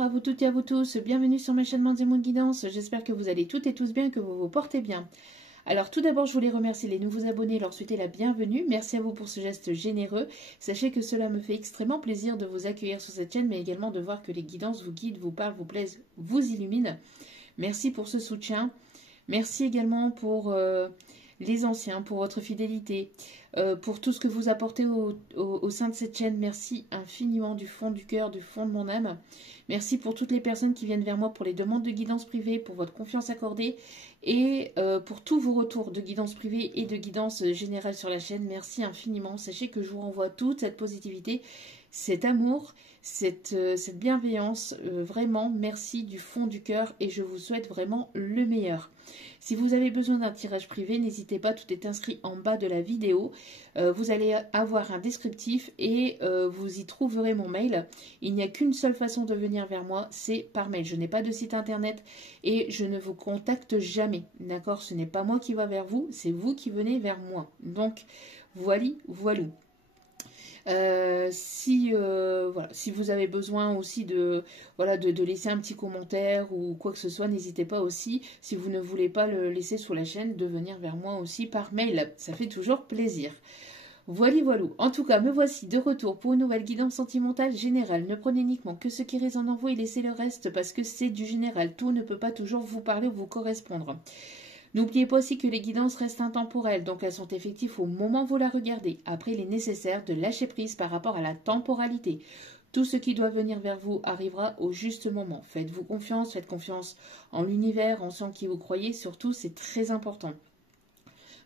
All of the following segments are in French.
Bonjour à vous toutes et à vous tous, bienvenue sur ma chaîne Mandy Moon Guidance, j'espère que vous allez toutes et tous bien, que vous vous portez bien. Alors tout d'abord je voulais remercier les nouveaux abonnés et leur souhaiter la bienvenue, merci à vous pour ce geste généreux, sachez que cela me fait extrêmement plaisir de vous accueillir sur cette chaîne, mais également de voir que les guidances vous guident, vous parlent, vous plaisent, vous illuminent. Merci pour ce soutien, merci également pour les anciens, pour votre fidélité, pour tout ce que vous apportez au sein de cette chaîne. Merci infiniment du fond du cœur, du fond de mon âme. Merci pour toutes les personnes qui viennent vers moi pour les demandes de guidance privée, pour votre confiance accordée et pour tous vos retours de guidance privée et de guidance générale sur la chaîne. Merci infiniment. Sachez que je vous renvoie toute cette positivité, cet amour, cette bienveillance. Vraiment, merci du fond du cœur et je vous souhaite vraiment le meilleur. Si vous avez besoin d'un tirage privé, n'hésitez pas, tout est inscrit en bas de la vidéo. Vous allez avoir un descriptif et vous y trouverez mon mail. Il n'y a qu'une seule façon de venir vers moi, c'est par mail. Je n'ai pas de site internet et je ne vous contacte jamais. D'accord? Ce n'est pas moi qui va vers vous, c'est vous qui venez vers moi. Donc, voilà. Si vous avez besoin aussi de laisser un petit commentaire ou quoi que ce soit, n'hésitez pas aussi, si vous ne voulez pas le laisser sur la chaîne, de venir vers moi aussi par mail. Ça fait toujours plaisir. Voilà. En tout cas, me voici de retour pour une nouvelle guidance sentimentale générale. Ne prenez uniquement que ce qui résonne en vous et laissez le reste parce que c'est du général. Tout ne peut pas toujours vous parler ou vous correspondre. N'oubliez pas aussi que les guidances restent intemporelles, donc elles sont effectives au moment où vous la regardez. Après, il est nécessaire de lâcher prise par rapport à la temporalité. Tout ce qui doit venir vers vous arrivera au juste moment. Faites-vous confiance, faites confiance en l'univers, en ce qui vous croyez, surtout c'est très important.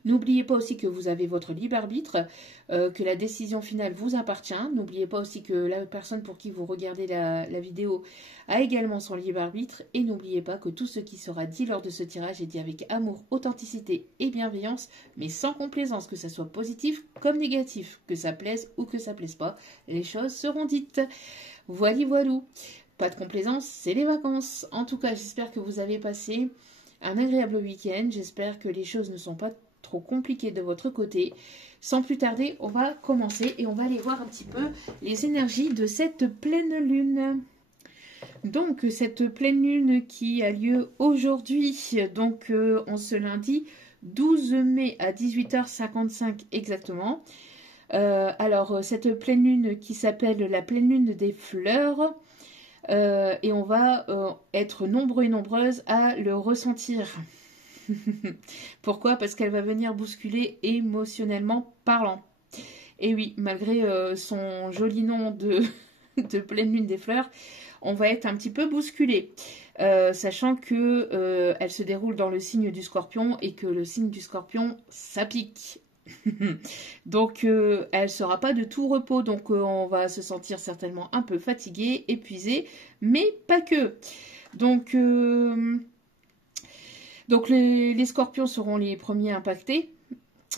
N'oubliez pas aussi que vous avez votre libre arbitre, que la décision finale vous appartient. N'oubliez pas aussi que la personne pour qui vous regardez la vidéo a également son libre arbitre. Et n'oubliez pas que tout ce qui sera dit lors de ce tirage est dit avec amour, authenticité et bienveillance, mais sans complaisance, que ça soit positif comme négatif, que ça plaise ou que ça plaise pas. Les choses seront dites. Voilà. Pas de complaisance, c'est les vacances. En tout cas, j'espère que vous avez passé un agréable week-end. J'espère que les choses ne sont pas trop compliqué de votre côté. Sans plus tarder, on va commencer et on va aller voir un petit peu les énergies de cette pleine lune. Donc, cette pleine lune qui a lieu aujourd'hui, donc en ce lundi 12 mai à 18h55 exactement. Alors, cette pleine lune qui s'appelle la pleine lune des fleurs. Et on va être nombreux et nombreuses à le ressentir. Pourquoi? Parce qu'elle va venir bousculer émotionnellement parlant. Et oui, malgré son joli nom de pleine lune des fleurs, on va être un petit peu bousculé. Sachant que elle se déroule dans le signe du Scorpion et que le signe du Scorpion, ça pique. Donc elle ne sera pas de tout repos, donc on va se sentir certainement un peu fatigué, épuisé, mais pas que. Donc les scorpions seront les premiers impactés,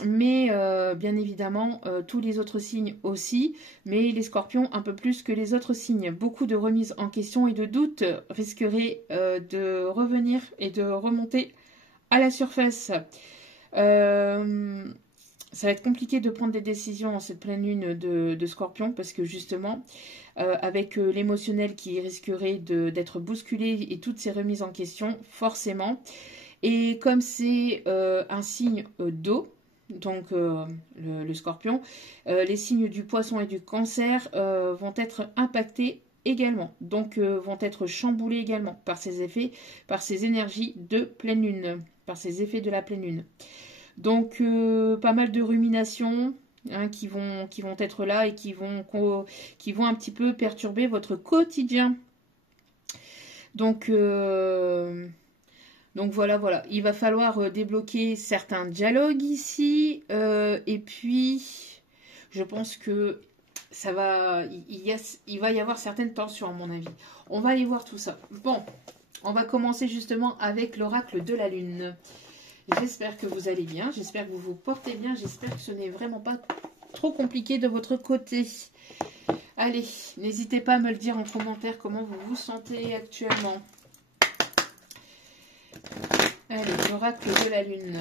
mais bien évidemment tous les autres signes aussi, mais les scorpions un peu plus que les autres signes. Beaucoup de remises en question et de doutes risqueraient de revenir et de remonter à la surface. Ça va être compliqué de prendre des décisions en cette pleine lune de Scorpion parce que justement, avec l'émotionnel qui risquerait d'être bousculé et toutes ces remises en question, forcément. Et comme c'est un signe d'eau, donc le Scorpion, les signes du Poisson et du Cancer vont être impactés également, donc vont être chamboulés également par ces effets, par ces énergies de pleine lune, par ces effets de la pleine lune. Donc, pas mal de ruminations qui vont être là et qui vont un petit peu perturber votre quotidien. Donc voilà. Il va falloir débloquer certains dialogues ici. Et puis, je pense que il va y avoir certaines tensions, à mon avis. On va aller voir tout ça. Bon, on va commencer justement avec l'oracle de la Lune. J'espère que vous allez bien, j'espère que vous vous portez bien, j'espère que ce n'est vraiment pas trop compliqué de votre côté. Allez, n'hésitez pas à me le dire en commentaire comment vous vous sentez actuellement. Allez, l'oracle de la Lune.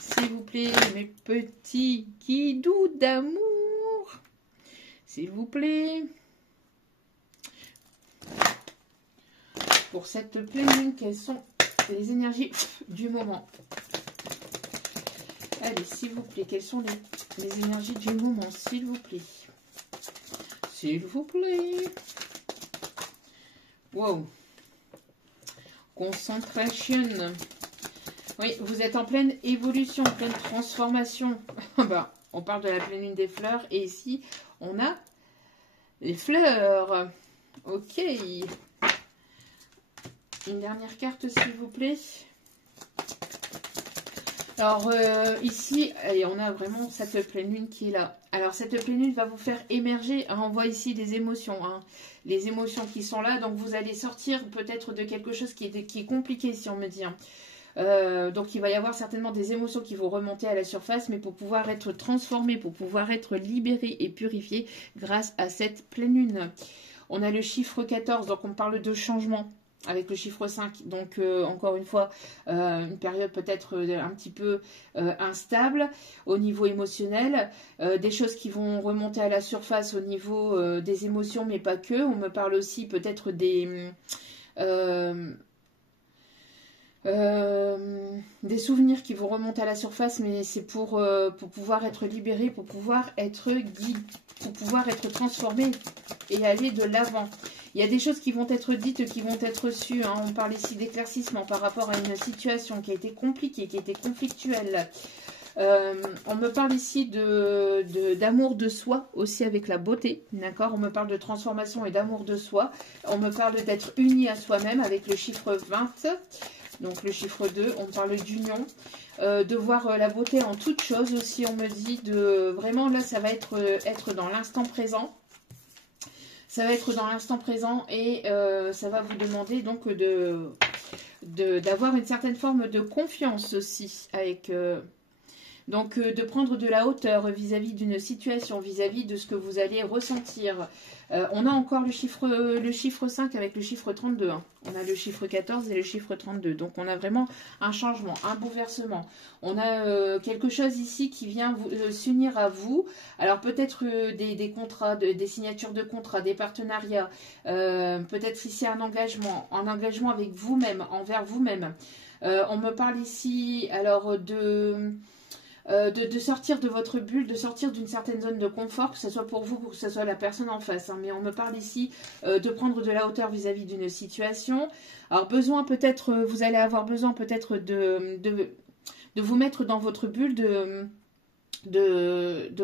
S'il vous plaît, mes petits guidous d'amour. S'il vous plaît. pour cette pleine lune, quelles sont les énergies du moment? Allez, s'il vous plaît, quelles sont les énergies du moment, s'il vous plaît? S'il vous plaît. Wow. Concentration. Oui, vous êtes en pleine évolution, en pleine transformation. Bah, on parle de la pleine lune des fleurs. Et ici, on a les fleurs. Ok. Une dernière carte, s'il vous plaît. Alors, ici, allez, on a vraiment cette pleine lune qui est là. Alors, cette pleine lune va vous faire émerger. Hein, on voit ici des émotions. Hein, les émotions qui sont là. Donc, vous allez sortir peut-être de quelque chose qui est compliqué, si on me dit. Hein. Donc il va y avoir certainement des émotions qui vont remonter à la surface, mais pour pouvoir être transformées, pour pouvoir être libérées et purifiées grâce à cette pleine lune. On a le chiffre 14, donc on parle de changement avec le chiffre 5. Donc encore une fois, une période peut-être un petit peu instable au niveau émotionnel. Des choses qui vont remonter à la surface au niveau des émotions, mais pas que. On me parle aussi peut-être des souvenirs qui vont remonter à la surface, mais c'est pour pouvoir être libéré, pour pouvoir être guidé, pour pouvoir être transformé et aller de l'avant. Il y a des choses qui vont être dites, qui vont être reçues. Hein. On parle ici d'éclaircissement par rapport à une situation qui a été compliquée, qui a été conflictuelle. On me parle ici d'amour de soi aussi avec la beauté, d'accord? On me parle de transformation et d'amour de soi. On me parle d'être uni à soi-même avec le chiffre 20. Donc le chiffre 2, on parle d'union, de voir la beauté en toute chose aussi, on me dit, vraiment là ça va être dans l'instant présent. Ça va être dans l'instant présent et ça va vous demander donc d'avoir une certaine forme de confiance aussi avec... Donc, de prendre de la hauteur vis-à-vis d'une situation, vis-à-vis de ce que vous allez ressentir. On a encore le chiffre 5 avec le chiffre 32. Hein. On a le chiffre 14 et le chiffre 32. Donc, on a vraiment un changement, un bouleversement. On a quelque chose ici qui vient s'unir à vous. Alors, peut-être des contrats, des signatures de contrats, des partenariats. Peut-être ici un engagement avec vous-même, envers vous-même. On me parle ici alors de sortir de votre bulle, de sortir d'une certaine zone de confort, que ce soit pour vous ou que ce soit la personne en face. Hein. Mais on me parle ici de prendre de la hauteur vis-à-vis d'une situation. Alors besoin peut-être, vous allez avoir besoin peut-être de vous mettre dans votre bulle, de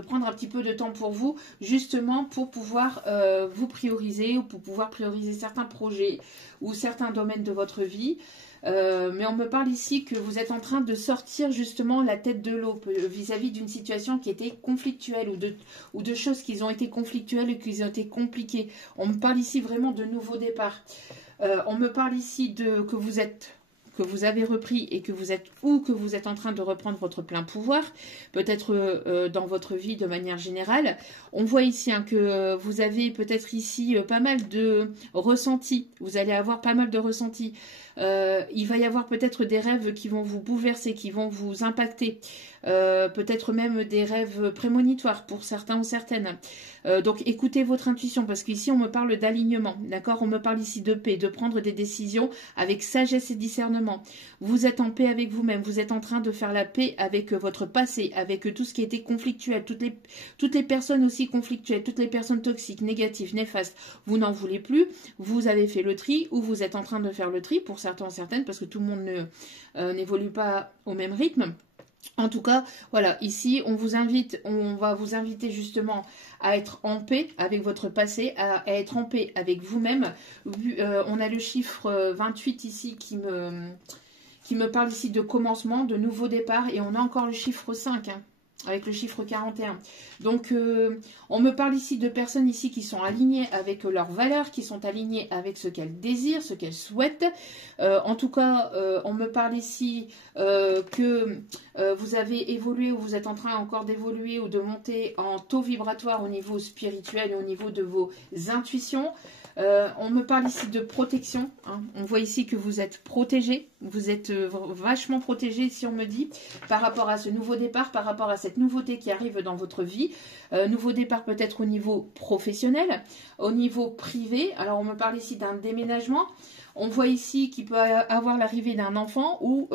prendre un petit peu de temps pour vous, justement pour pouvoir vous prioriser ou pour pouvoir prioriser certains projets ou certains domaines de votre vie. Mais on me parle ici que vous êtes en train de sortir justement la tête de l'eau vis-à-vis d'une situation qui était conflictuelle ou de choses qui ont été conflictuelles et qui ont été compliquées. On me parle ici vraiment de nouveaux départs. On me parle ici que vous avez repris et que vous êtes en train de reprendre votre plein pouvoir, peut-être dans votre vie de manière générale. On voit ici hein, que vous avez peut-être ici pas mal de ressentis. Vous allez avoir pas mal de ressentis. Il va y avoir peut-être des rêves qui vont vous bouleverser, qui vont vous impacter. Peut-être même des rêves prémonitoires pour certains ou certaines. Donc écoutez votre intuition parce qu'ici on me parle d'alignement, d'accord? On me parle ici de paix, de prendre des décisions avec sagesse et discernement. Vous êtes en paix avec vous-même, vous êtes en train de faire la paix avec votre passé, avec tout ce qui a été conflictuel, toutes les personnes aussi conflictuelles, toutes les personnes toxiques, négatives, néfastes. Vous n'en voulez plus, vous avez fait le tri ou vous êtes en train de faire le tri pour certains ou certaines parce que tout le monde n'évolue pas au même rythme. En tout cas, voilà, ici, on va vous inviter justement à être en paix avec votre passé, à être en paix avec vous-même. On a le chiffre 28 ici qui me parle ici de commencement, de nouveau départ, et on a encore le chiffre 5, hein, avec le chiffre 41. Donc, on me parle ici de personnes ici qui sont alignées avec leurs valeurs, qui sont alignées avec ce qu'elles désirent, ce qu'elles souhaitent. En tout cas, on me parle ici que vous avez évolué ou vous êtes en train encore d'évoluer ou de monter en taux vibratoire au niveau spirituel et au niveau de vos intuitions. On me parle ici de protection. Hein. On voit ici que vous êtes protégé. Vous êtes vachement protégé, si on me dit, par rapport à ce nouveau départ, par rapport à cette nouveauté qui arrive dans votre vie. Nouveau départ peut-être au niveau professionnel, au niveau privé. Alors, on me parle ici d'un déménagement. On voit ici qu'il peut avoir l'arrivée d'un enfant ou,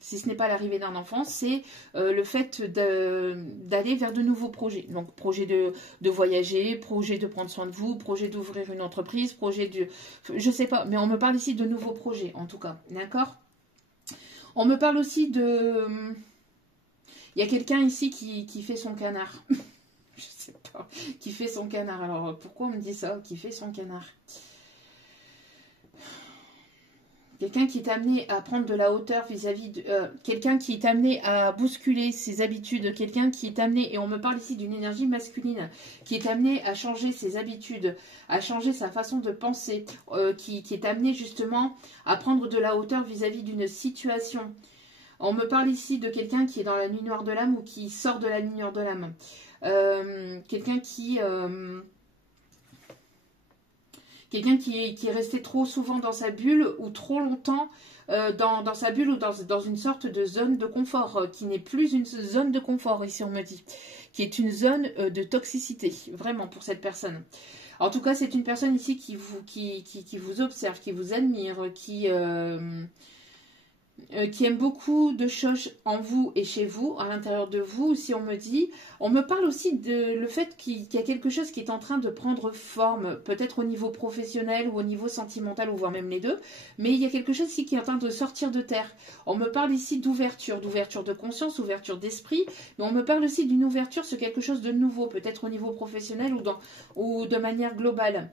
si ce n'est pas l'arrivée d'un enfant, c'est le fait d'aller vers de nouveaux projets. Donc, projet de voyager, projet de prendre soin de vous, projet d'ouvrir une entreprise, projet de... Je sais pas, mais on me parle ici de nouveaux projets, en tout cas. D'accord? On me parle aussi de... Il y a quelqu'un ici qui fait son canard. Je sais pas. Qui fait son canard. Alors, pourquoi on me dit ça? Qui fait son canard? Quelqu'un qui est amené à prendre de la hauteur vis-à-vis de... quelqu'un qui est amené à bousculer ses habitudes. Quelqu'un qui est amené, et on me parle ici d'une énergie masculine, qui est amené à changer ses habitudes, à changer sa façon de penser, qui est amené justement à prendre de la hauteur vis-à-vis d'une situation. On me parle ici de quelqu'un qui est dans la nuit noire de l'âme ou qui sort de la nuit noire de l'âme. Quelqu'un qui... Quelqu'un qui est resté trop souvent dans sa bulle ou trop longtemps dans sa bulle ou dans une sorte de zone de confort, qui n'est plus une zone de confort, ici on me dit, qui est une zone de toxicité, vraiment pour cette personne. En tout cas, c'est une personne ici qui vous observe, qui vous admire, qui aime beaucoup de choses en vous et chez vous, à l'intérieur de vous, si on me dit. On me parle aussi de le fait qu'il y a quelque chose qui est en train de prendre forme, peut-être au niveau professionnel ou au niveau sentimental, ou voire même les deux, mais il y a quelque chose ici qui est en train de sortir de terre. On me parle ici d'ouverture de conscience, ouverture d'esprit, mais on me parle aussi d'une ouverture sur quelque chose de nouveau, peut-être au niveau professionnel ou de manière globale.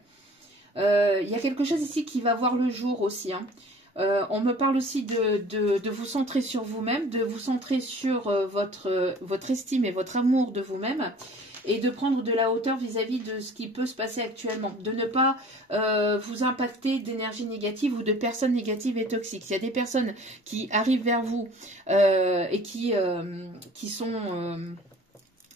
Il y a quelque chose ici qui va voir le jour aussi, hein. On me parle aussi de vous centrer sur vous-même, de vous centrer sur votre estime et votre amour de vous-même, et de prendre de la hauteur vis-à-vis de ce qui peut se passer actuellement. De ne pas vous impacter d'énergie négative ou de personnes négatives et toxiques. Il y a des personnes qui arrivent vers vous et qui sont...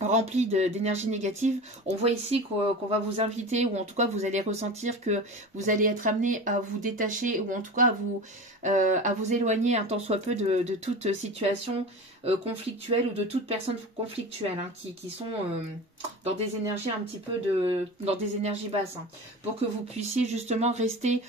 rempli d'énergie négative. On voit ici qu'on va vous inviter, ou en tout cas vous allez ressentir que vous allez être amené à vous détacher, ou en tout cas à vous éloigner un tant soit peu de toute situation conflictuelle ou de toute personne conflictuelle, hein, qui sont dans des énergies un petit peu dans des énergies basses, hein, pour que vous puissiez justement rester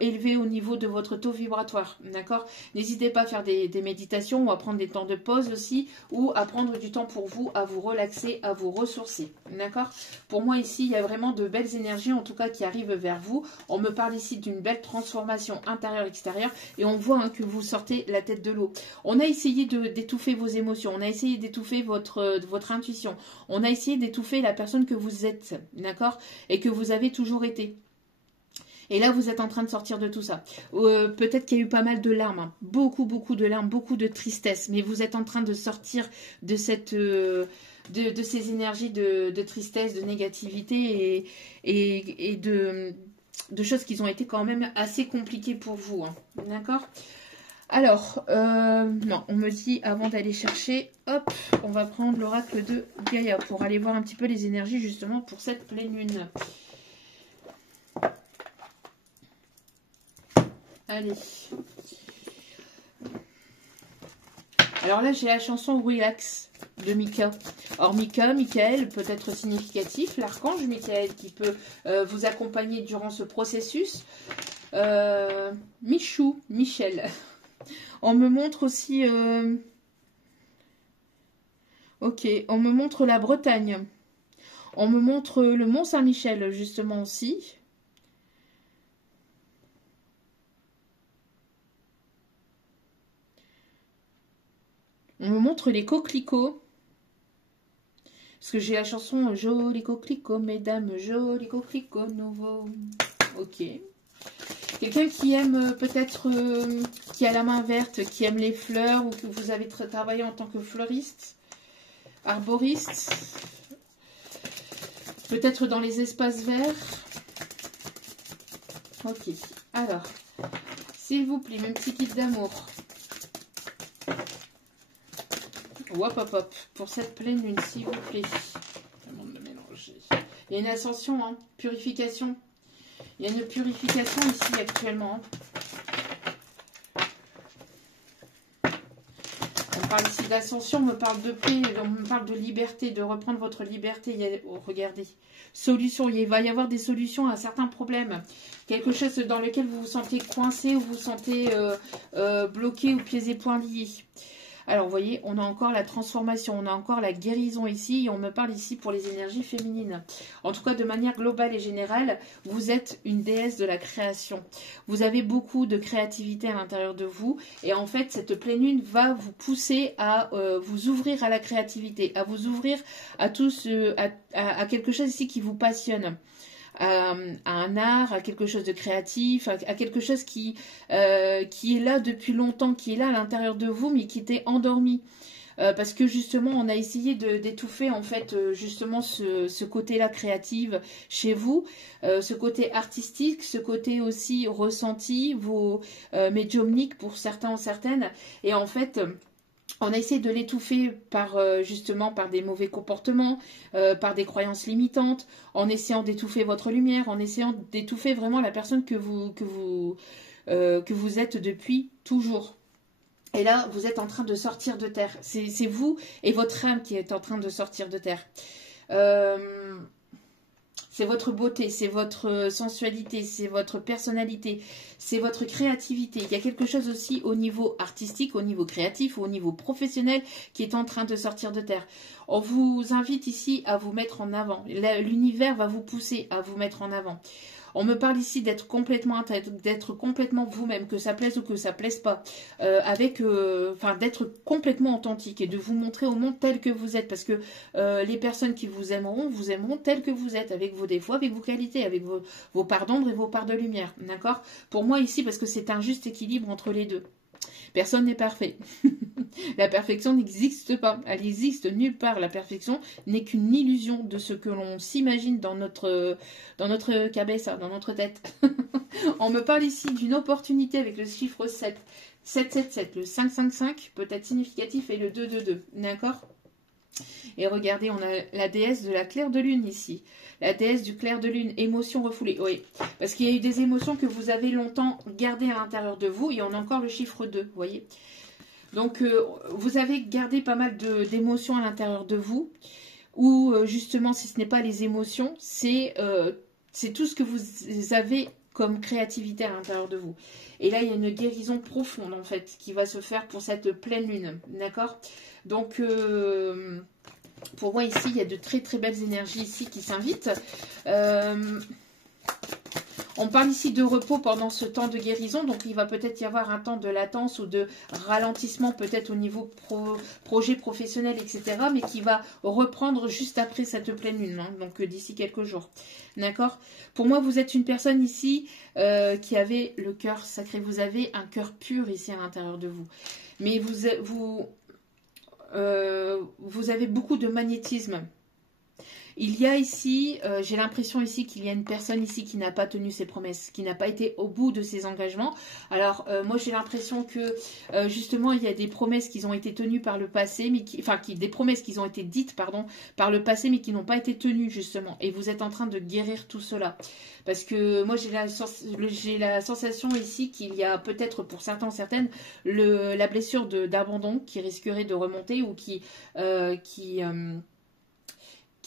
élevé au niveau de votre taux vibratoire, d'accord? N'hésitez pas à faire des méditations ou à prendre des temps de pause aussi, ou à prendre du temps pour vous, à vous relaxer, à vous ressourcer, d'accord? Pour moi ici, il y a vraiment de belles énergies en tout cas qui arrivent vers vous. On me parle ici d'une belle transformation intérieure-extérieure, et on voit, hein, que vous sortez la tête de l'eau. On a essayé d'étouffer vos émotions, on a essayé d'étouffer votre intuition, on a essayé d'étouffer la personne que vous êtes, d'accord? Et que vous avez toujours été. Et là, vous êtes en train de sortir de tout ça. Peut-être qu'il y a eu pas mal de larmes, hein. Beaucoup de larmes, beaucoup de tristesse. Mais vous êtes en train de sortir de cette... de ces énergies de tristesse, de négativité et de choses qui ont été quand même assez compliquées pour vous, hein. D'accord? Alors, non, on me dit, avant d'aller chercher, hop, on va prendre l'oracle de Gaïa pour aller voir un petit peu les énergies justement pour cette pleine lune. Allez. Alors là, j'ai la chanson Relax de Mika. Or, Michael peut être significatif. L'archange Michael qui peut vous accompagner durant ce processus. Michel. On me montre aussi... Ok, on me montre la Bretagne. On me montre le Mont Saint-Michel, justement, aussi. On me montre les coquelicots. Parce que j'ai la chanson Joli coquelicot, mesdames, joli coquelicot nouveau. Ok. Quelqu'un qui aime peut-être, qui a la main verte, qui aime les fleurs, ou que vous avez travaillé en tant que fleuriste, arboriste. Peut-être dans les espaces verts. Ok. Alors, s'il vous plaît, mes petits kits d'amour. Hop. Pour cette pleine lune, s'il vous plaît. Demande de mélanger. Il y a une ascension, hein, purification. Il y a une purification ici actuellement. parle ici d'ascension, on me parle de paix, on me parle de liberté, de reprendre votre liberté. Il y a, oh, regardez, solution, il va y avoir des solutions à certains problèmes. Quelque chose dans lequel vous vous sentez coincé ou vous vous sentez bloqué ou pieds et poings liés. Alors, vous voyez, on a encore la transformation, on a encore la guérison ici, et on me parle ici pour les énergies féminines. En tout cas, de manière globale et générale, vous êtes une déesse de la création. Vous avez beaucoup de créativité à l'intérieur de vous, et en fait, cette pleine lune va vous pousser à vous ouvrir à la créativité, à vous ouvrir à tout à quelque chose ici qui vous passionne. À un art, à quelque chose de créatif, à quelque chose qui est là depuis longtemps, qui est là à l'intérieur de vous, mais qui était endormi. Parce que justement, on a essayé d'étouffer en fait justement ce côté-là créatif chez vous, ce côté artistique, ce côté aussi ressenti, vos médiumniques pour certains ou certaines. Et en fait... on a essayé de l'étouffer par justement par des mauvais comportements, par des croyances limitantes, en essayant d'étouffer votre lumière, en essayant d'étouffer vraiment la personne que vous êtes depuis toujours. Et là, vous êtes en train de sortir de terre. C'est vous et votre âme qui est en train de sortir de terre. C'est votre beauté, c'est votre sensualité, c'est votre personnalité, c'est votre créativité. Il y a quelque chose aussi au niveau artistique, au niveau créatif, au niveau professionnel qui est en train de sortir de terre. On vous invite ici à vous mettre en avant. L'univers va vous pousser à vous mettre en avant. On me parle ici d'être complètement vous-même, que ça plaise ou que ça plaise pas, d'être complètement authentique et de vous montrer au monde tel que vous êtes, parce que les personnes qui vous aimeront tel que vous êtes, avec vos défauts, avec vos qualités, avec vos parts d'ombre et vos parts de lumière, d'accord? Pour moi ici, parce que c'est un juste équilibre entre les deux. Personne n'est parfait. La perfection n'existe pas. Elle n'existe nulle part. La perfection n'est qu'une illusion de ce que l'on s'imagine dans notre cabessa, dans notre tête. On me parle ici d'une opportunité avec le chiffre 7. 777, le 555, peut-être significatif, et le 222. D'accord ? Et regardez, on a la déesse de la claire de lune ici. La déesse du clair de lune, émotions refoulées. Oui, parce qu'il y a eu des émotions que vous avez longtemps gardées à l'intérieur de vous. Et on a encore le chiffre 2, vous voyez. Donc, vous avez gardé pas mal d'émotions à l'intérieur de vous. Ou justement, si ce n'est pas les émotions, c'est tout ce que vous avez comme créativité à l'intérieur de vous. Et là, il y a une guérison profonde, en fait, qui va se faire pour cette pleine lune. D'accord ? Donc, pour moi, ici, il y a de très, très belles énergies ici qui s'invitent. On parle ici de repos pendant ce temps de guérison. Donc, il va peut-être y avoir un temps de latence ou de ralentissement, peut-être au niveau projet professionnel, etc. Mais qui va reprendre juste après cette pleine lune. Hein, donc, d'ici quelques jours. D'accord ? Pour moi, vous êtes une personne ici qui avait le cœur sacré. Vous avez un cœur pur ici à l'intérieur de vous. Mais vous avez beaucoup de magnétisme. Il y a ici, j'ai l'impression ici qu'il y a une personne ici qui n'a pas tenu ses promesses, qui n'a pas été au bout de ses engagements. Alors, moi j'ai l'impression que justement il y a des promesses qui ont été tenues par le passé, mais des promesses qui ont été dites, pardon, par le passé, mais qui n'ont pas été tenues justement. Et vous êtes en train de guérir tout cela. Parce que moi j'ai la sensation ici qu'il y a peut-être pour certains, certaines, la blessure d'abandon qui risquerait de remonter ou qui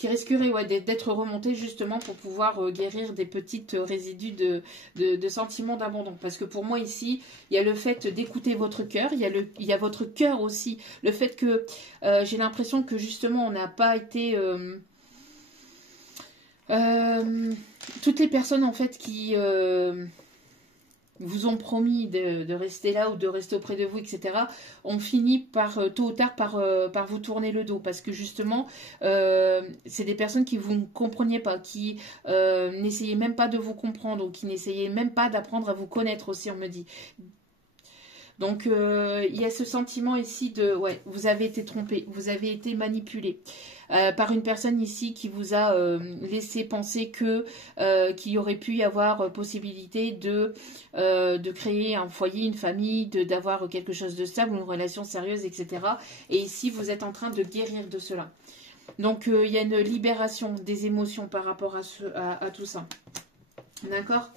risquerait d'être remonté justement pour pouvoir guérir des petites résidus de sentiments d'abandon. Parce que pour moi ici, il y a le fait d'écouter votre cœur, il y a votre cœur aussi, le fait que j'ai l'impression que justement on n'a pas été... toutes les personnes en fait qui... vous ont promis de rester là ou de rester auprès de vous, etc., on finit par, tôt ou tard, par vous tourner le dos. Parce que justement, c'est des personnes qui vous ne compreniez pas, qui n'essayaient même pas de vous comprendre, ou qui n'essayaient même pas d'apprendre à vous connaître aussi, on me dit. Donc, il y a ce sentiment ici de, ouais, vous avez été trompé, vous avez été manipulé par une personne ici qui vous a laissé penser qu'il y aurait pu y avoir possibilité de créer un foyer, une famille, d'avoir quelque chose de stable, une relation sérieuse, etc. Et ici, vous êtes en train de guérir de cela. Donc, il y a une libération des émotions par rapport à tout ça. D'accord ?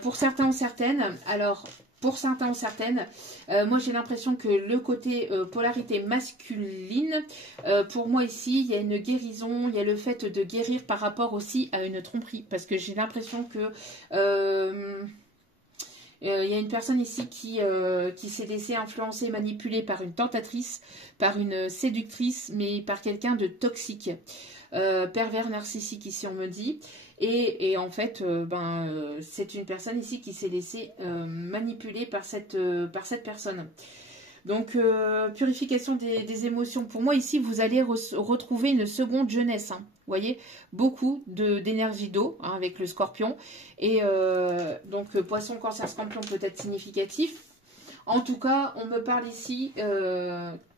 Pour certains ou certaines, alors... pour certains ou certaines. Moi, j'ai l'impression que le côté polarité masculine, pour moi ici, il y a une guérison, il y a le fait de guérir par rapport aussi à une tromperie. Parce que j'ai l'impression que... il y a une personne ici qui s'est laissée influencer, manipuler par une tentatrice, par une séductrice, mais par quelqu'un de toxique. Pervers narcissique ici on me dit. Et en fait, c'est une personne ici qui s'est laissée manipuler par cette personne. Donc, purification des émotions. Pour moi, ici, vous allez retrouver une seconde jeunesse. Hein. Vous voyez, beaucoup d'énergie d'eau hein, avec le scorpion. Et donc, poisson, cancer, scorpion peut être significatif. En tout cas, on me parle ici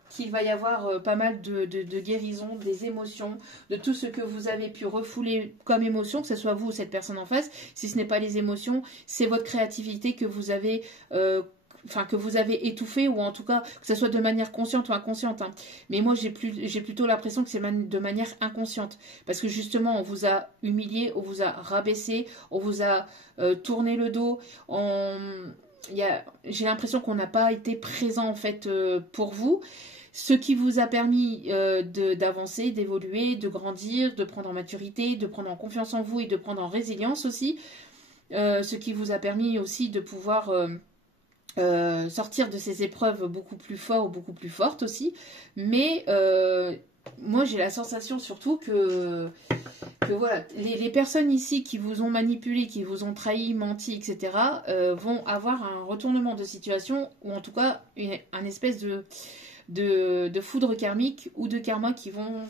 qu'il va y avoir pas mal de guérison, des émotions, de tout ce que vous avez pu refouler comme émotion, que ce soit vous ou cette personne en face. Si ce n'est pas les émotions, c'est votre créativité que vous avez... que vous avez étouffé, ou en tout cas que ce soit de manière consciente ou inconsciente. Hein. Mais moi, j'ai plutôt l'impression que c'est de manière inconsciente. Parce que justement, on vous a humilié, on vous a rabaissé, on vous a tourné le dos. J'ai l'impression qu'on n'a pas été présent en fait pour vous. Ce qui vous a permis d'avancer, d'évoluer, de grandir, de prendre en maturité, de prendre en confiance en vous et de prendre en résilience aussi. Ce qui vous a permis aussi de pouvoir... sortir de ces épreuves beaucoup plus fort ou beaucoup plus fortes aussi. Mais moi, j'ai la sensation surtout que voilà, les personnes ici qui vous ont manipulé, qui vous ont trahi, menti, etc., vont avoir un retournement de situation, ou en tout cas, un espèce de foudre karmique ou de karma qui vont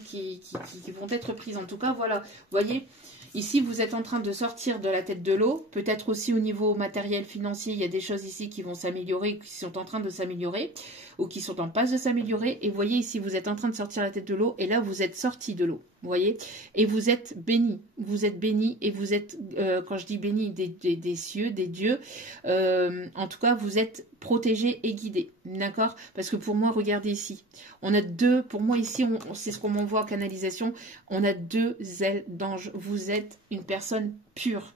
être prises. En tout cas, voilà, vous voyez... Ici, vous êtes en train de sortir de la tête de l'eau. Peut-être aussi au niveau matériel, financier, il y a des choses ici qui vont s'améliorer, qui sont en train de s'améliorer, ou qui sont en passe de s'améliorer. Et vous voyez ici, vous êtes en train de sortir la tête de l'eau, et là, vous êtes sorti de l'eau. Vous voyez? Et vous êtes béni. Vous êtes béni, et vous êtes, quand je dis béni, des cieux, des dieux. En tout cas, vous êtes protégé et guidé. D'accord? Parce que pour moi, regardez ici. On a deux, pour moi ici, c'est ce qu'on m'envoie en canalisation. On a deux ailes d'ange. Vous êtes une personne pure.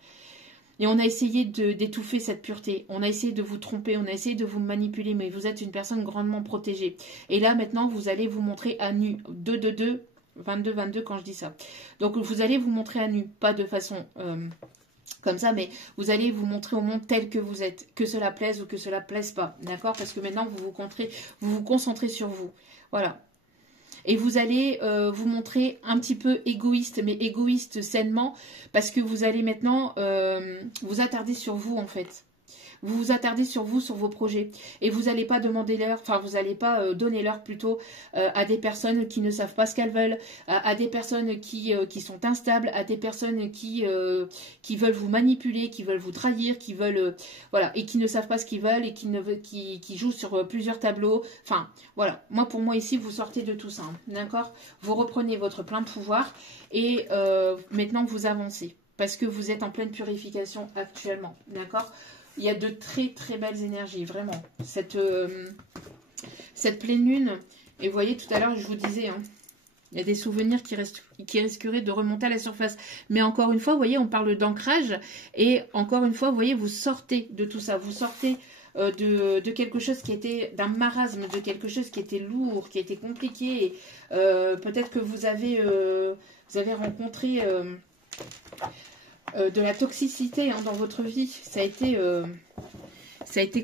Et on a essayé d'étouffer cette pureté. On a essayé de vous tromper, on a essayé de vous manipuler, mais vous êtes une personne grandement protégée. Et là, maintenant, vous allez vous montrer à nu. 22 quand je dis ça. Donc, vous allez vous montrer à nu. Pas de façon... comme ça, mais vous allez vous montrer au monde tel que vous êtes, que cela plaise ou que cela plaise pas, d'accord? Parce que maintenant, vous vous concentrez sur vous, voilà. Et vous allez vous montrer un petit peu égoïste, mais égoïste sainement, parce que vous allez maintenant vous attarder sur vous, en fait. Vous vous attardez sur vous, sur vos projets. Et vous n'allez pas demander l'heure, enfin vous n'allez pas donner l'heure plutôt à des personnes qui ne savent pas ce qu'elles veulent, à des personnes qui sont instables, à des personnes qui veulent vous manipuler, qui veulent vous trahir, qui veulent voilà, et qui ne savent pas ce qu'ils veulent et qui jouent sur plusieurs tableaux. Enfin voilà, pour moi ici vous sortez de tout ça, hein, d'accord? Vous reprenez votre plein pouvoir et maintenant vous avancez parce que vous êtes en pleine purification actuellement, d'accord? Il y a de très très belles énergies, vraiment. Cette pleine lune, et vous voyez tout à l'heure, je vous disais, hein, il y a des souvenirs qui risqueraient de remonter à la surface. Mais encore une fois, vous voyez, on parle d'ancrage, et encore une fois, vous voyez, vous sortez de tout ça, vous sortez de quelque chose qui était, d'un marasme, de quelque chose qui était lourd, qui était compliqué. Peut-être que vous avez rencontré... de la toxicité hein, dans votre vie, ça a été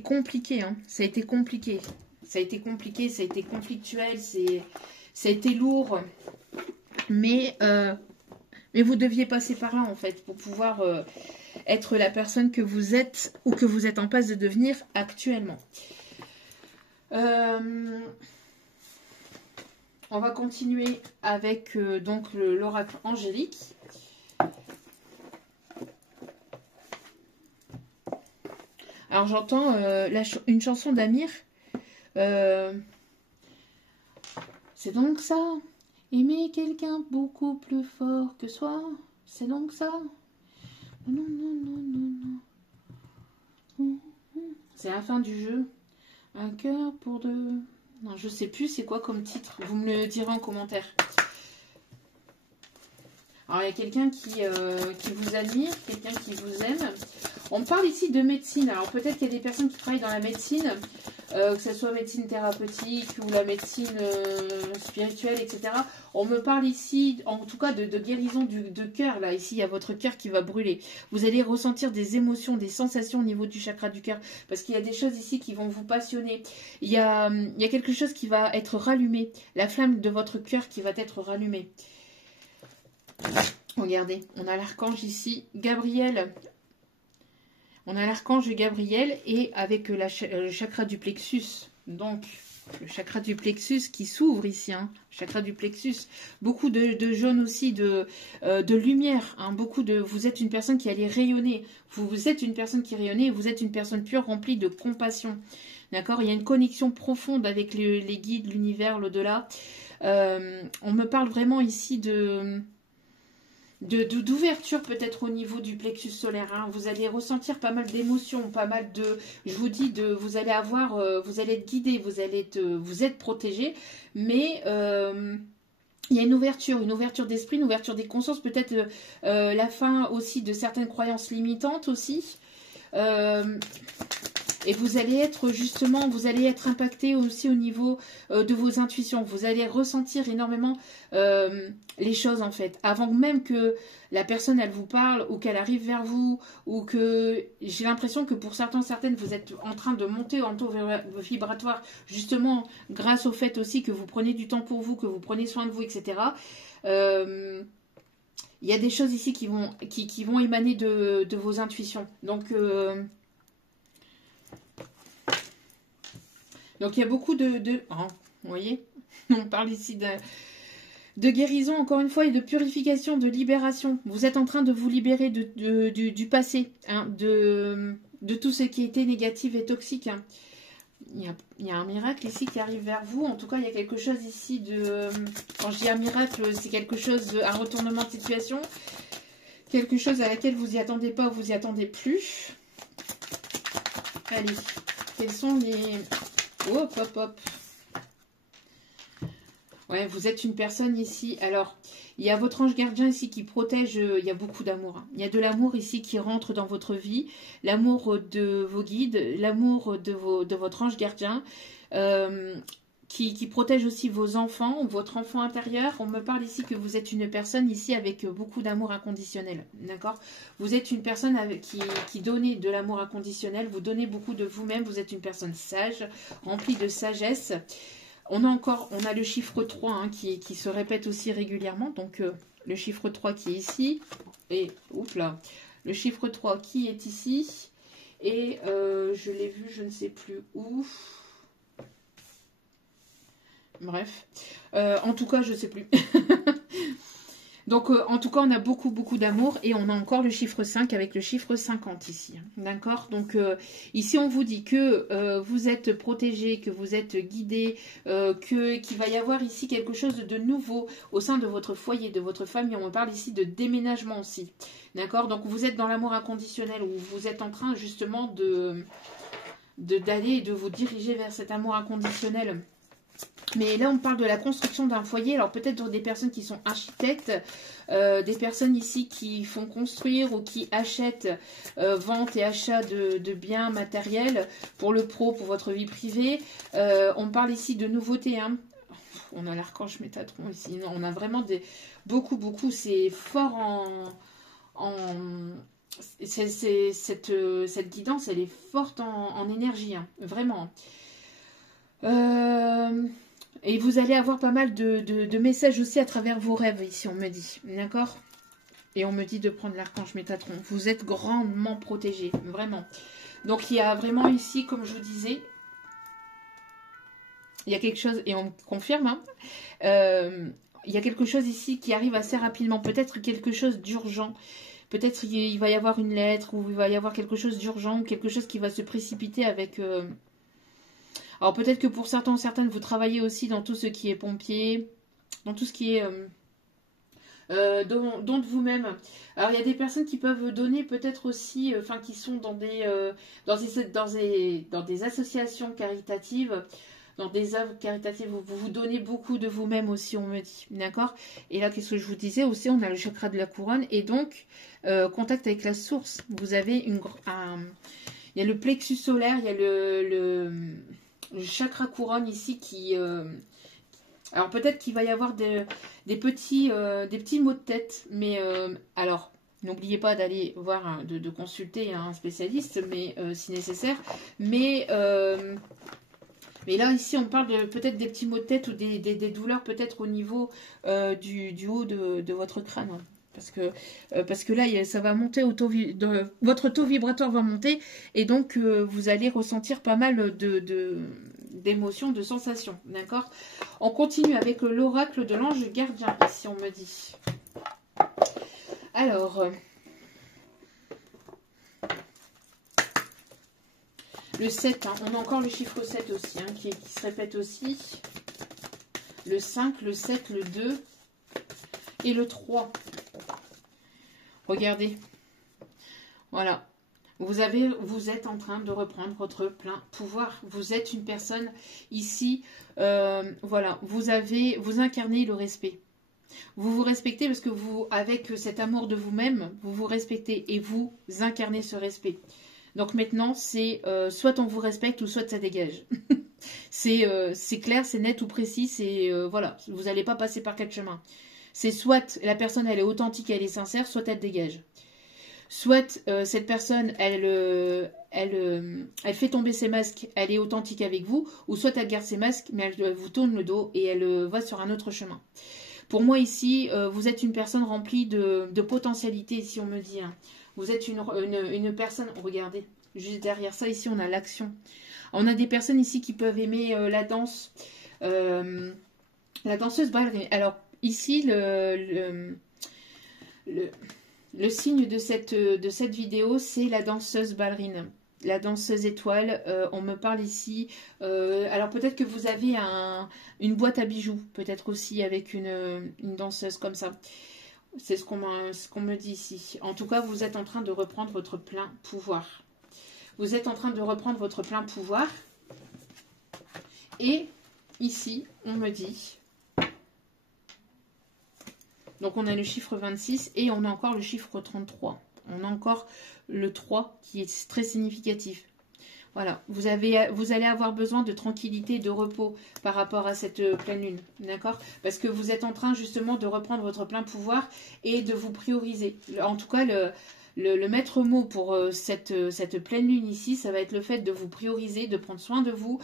compliqué, hein. Ça a été compliqué, ça a été conflictuel, ça a été lourd, mais vous deviez passer par là en fait pour pouvoir être la personne que vous êtes ou que vous êtes en passe de devenir actuellement. On va continuer avec donc l'oracle angélique. Alors j'entends une chanson d'Amir. C'est donc ça. Aimer quelqu'un beaucoup plus fort que soi. C'est donc ça. Non, non, non, non, non. C'est la fin du jeu. Un cœur pour deux. Non, je sais plus c'est quoi comme titre. Vous me le direz en commentaire. Alors il y a quelqu'un qui vous admire, quelqu'un qui vous aime. On parle ici de médecine. Alors peut-être qu'il y a des personnes qui travaillent dans la médecine, que ce soit médecine thérapeutique ou la médecine spirituelle, etc. On me parle ici, en tout cas, de guérison de cœur. Là, ici, il y a votre cœur qui va brûler. Vous allez ressentir des émotions, des sensations au niveau du chakra du cœur. Parce qu'il y a des choses ici qui vont vous passionner. Il y a quelque chose qui va être rallumé. La flamme de votre cœur qui va être rallumée. Regardez, on a l'archange ici, Gabriel. On a l'archange Gabriel et avec le chakra du plexus. Donc, le chakra du plexus qui s'ouvre ici. Hein, chakra du plexus. Beaucoup de jaune aussi, de lumière. Hein, vous êtes une personne qui allait rayonner. Vous êtes une personne qui rayonnait et vous êtes une personne pure remplie de compassion. D'accord? Il y a une connexion profonde avec les guides, l'univers, l'au-delà. On me parle vraiment ici d'ouverture peut-être au niveau du plexus solaire. Hein. Vous allez ressentir pas mal d'émotions, pas mal de... Je vous dis, vous allez avoir... vous allez être guidé, vous êtes protégé, mais... il y a une ouverture d'esprit, une ouverture des consciences, peut-être la fin aussi de certaines croyances limitantes aussi. Et vous allez être justement, vous allez être impacté aussi au niveau de vos intuitions. Vous allez ressentir énormément les choses en fait. Avant même que la personne elle vous parle ou qu'elle arrive vers vous ou que j'ai l'impression que pour certaines vous êtes en train de monter en taux vibratoire justement grâce au fait aussi que vous prenez du temps pour vous, que vous prenez soin de vous, etc. Il y a des choses ici qui vont émaner de vos intuitions. Donc il y a beaucoup oh, vous voyez, on parle ici de guérison, encore une fois, et de purification, de libération. Vous êtes en train de vous libérer du passé, hein, de tout ce qui était négatif et toxique. Hein. Il y a un miracle ici qui arrive vers vous. En tout cas, il y a quelque chose ici de... Quand je dis un miracle, c'est quelque chose, un retournement de situation. Quelque chose à laquelle vous n'y attendez pas ou vous n'y attendez plus. Allez, quels sont les... Hop, hop, hop. Ouais, vous êtes une personne ici. Alors, il y a votre ange gardien ici qui protège. Il y a beaucoup d'amour. Hein. Il y a de l'amour ici qui rentre dans votre vie. L'amour de vos guides. L'amour de votre ange gardien. Qui protège aussi vos enfants, votre enfant intérieur. On me parle ici que vous êtes une personne ici avec beaucoup d'amour inconditionnel. D'accord? Vous êtes une personne qui donne de l'amour inconditionnel. Vous donnez beaucoup de vous-même. Vous êtes une personne sage, remplie de sagesse. On a le chiffre 3 hein, qui se répète aussi régulièrement. Donc, le chiffre 3 qui est ici. Et, oups là, le chiffre 3 qui est ici. Et je l'ai vu, je ne sais plus où. Bref. En tout cas, je ne sais plus. Donc, en tout cas, on a beaucoup d'amour. Et on a encore le chiffre 5 avec le chiffre 50 ici. D'accord? Donc, ici, on vous dit que vous êtes protégé, que vous êtes guidé, qu'il va y avoir ici quelque chose de nouveau au sein de votre foyer, de votre famille. On me parle ici de déménagement aussi. D'accord? Donc, vous êtes dans l'amour inconditionnel où vous êtes en train justement d'aller et de vous diriger vers cet amour inconditionnel. Mais là, on parle de la construction d'un foyer. Alors, peut-être des personnes qui sont architectes, des personnes ici qui font construire ou qui achètent, vente et achat de biens matériels pour le pro, pour votre vie privée. On parle ici de nouveautés. Hein. On a l'archange Métatron ici. Non, on a vraiment beaucoup. C'est fort cette guidance, elle est forte en énergie. Hein, vraiment. Et vous allez avoir pas mal de messages aussi à travers vos rêves, ici, on me dit. D'accord? Et on me dit de prendre l'archange Métatron. Vous êtes grandement protégés, vraiment. Donc, il y a vraiment ici, comme je vous disais, il y a quelque chose, et on me confirme, hein, il y a quelque chose ici qui arrive assez rapidement. Peut-être quelque chose d'urgent. Peut-être il va y avoir une lettre, ou il va y avoir quelque chose d'urgent, ou quelque chose qui va se précipiter avec... Alors peut-être que pour certaines, vous travaillez aussi dans tout ce qui est pompier, dans tout ce qui est don de vous-même. Alors il y a des personnes qui peuvent donner peut-être aussi, qui sont dans des associations caritatives. dans des œuvres caritatives, vous vous donnez beaucoup de vous-même aussi, on me dit, d'accord? Et là, qu'est-ce que je vous disais aussi? On a le chakra de la couronne, et donc, contact avec la source. Vous avez il y a le plexus solaire, il y a le chakra couronne ici qui... alors peut-être qu'il va y avoir des petits maux de tête, mais alors n'oubliez pas d'aller voir, de consulter un spécialiste, mais si nécessaire. Mais là ici on parle peut-être des petits maux de tête ou des douleurs peut-être au niveau du haut de votre crâne. Parce que là, ça va monter votre taux vibratoire va monter et donc vous allez ressentir pas mal d'émotions, de sensations, d'accord? On continue avec l'oracle de l'ange gardien, ici on me dit. Alors, le 7, hein, on a encore le chiffre 7 aussi, hein, qui se répète aussi. Le 5, le 7, le 2 et le 3. Regardez, voilà, vous êtes en train de reprendre votre plein pouvoir. Vous êtes une personne ici, voilà, vous incarnez le respect. Vous vous respectez parce que vous, avec cet amour de vous-même, vous vous respectez et vous incarnez ce respect. Donc maintenant, c'est soit on vous respecte ou soit ça dégage. C'est clair, c'est net ou précis, voilà, vous n'allez pas passer par quatre chemins. C'est soit la personne elle est authentique, elle est sincère, soit elle dégage. Soit cette personne elle fait tomber ses masques, elle est authentique avec vous, ou soit elle garde ses masques mais elle vous tourne le dos et elle va sur un autre chemin. Pour moi ici, vous êtes une personne remplie de potentialité, si on me dit. Hein. Vous êtes une personne, regardez, juste derrière ça ici on a l'action. On a des personnes ici qui peuvent aimer la danse, la danseuse ballerine. Alors ici, le signe de cette vidéo, c'est la danseuse ballerine, la danseuse étoile. On me parle ici. Alors peut-être que vous avez une boîte à bijoux, peut-être aussi avec une danseuse comme ça. C'est ce qu'on me dit ici. En tout cas, vous êtes en train de reprendre votre plein pouvoir. Vous êtes en train de reprendre votre plein pouvoir. Et ici, on me dit... Donc, on a le chiffre 26 et on a encore le chiffre 33. On a encore le 3 qui est très significatif. Voilà, vous allez avoir besoin de tranquillité, de repos par rapport à cette pleine lune, d'accord? Parce que vous êtes en train justement de reprendre votre plein pouvoir et de vous prioriser. En tout cas, le maître mot pour cette pleine lune ici, ça va être le fait de vous prioriser, de prendre soin de vous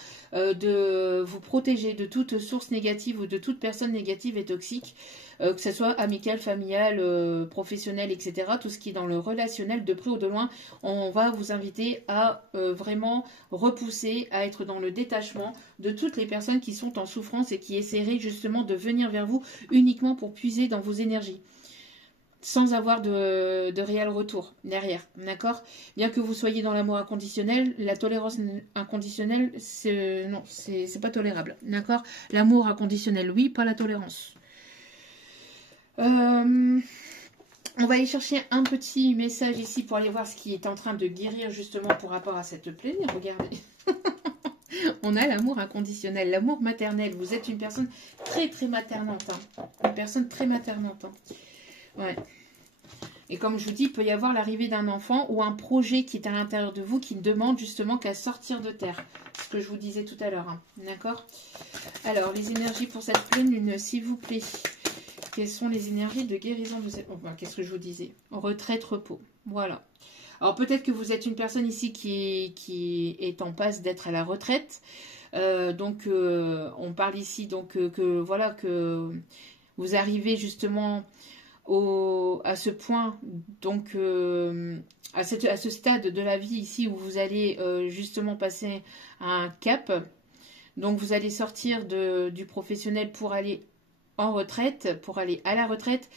protéger de toute source négative ou de toute personne négative et toxique, que ce soit amicale, familiale, professionnelle, etc. Tout ce qui est dans le relationnel, de près ou de loin, on va vous inviter à vraiment repousser, à être dans le détachement de toutes les personnes qui sont en souffrance et qui essaieraient justement de venir vers vous uniquement pour puiser dans vos énergies. Sans avoir de réel retour derrière, d'accord? Bien que vous soyez dans l'amour inconditionnel, la tolérance inconditionnelle, non, c'est pas tolérable, d'accord? L'amour inconditionnel, oui, pas la tolérance. On va aller chercher un petit message ici pour aller voir ce qui est en train de guérir justement pour rapport à cette plaine. Regardez. On a l'amour inconditionnel, l'amour maternel. Vous êtes une personne très très maternante. Hein. Une personne très maternante. Hein. Ouais. Et comme je vous dis, il peut y avoir l'arrivée d'un enfant ou un projet qui est à l'intérieur de vous qui ne demande justement qu'à sortir de terre. Ce que je vous disais tout à l'heure. Hein. D'accord? Alors, les énergies pour cette pleine lune, s'il vous plaît. Quelles sont les énergies de guérison de cette... Enfin, qu'est-ce que je vous disais? Retraite, repos. Voilà. Alors, peut-être que vous êtes une personne ici qui est en passe d'être à la retraite. Donc, on parle ici donc que voilà que vous arrivez justement à ce point, donc à ce stade de la vie ici où vous allez justement passer un cap. Donc, vous allez sortir du professionnel pour aller en retraite, pour aller à la retraite,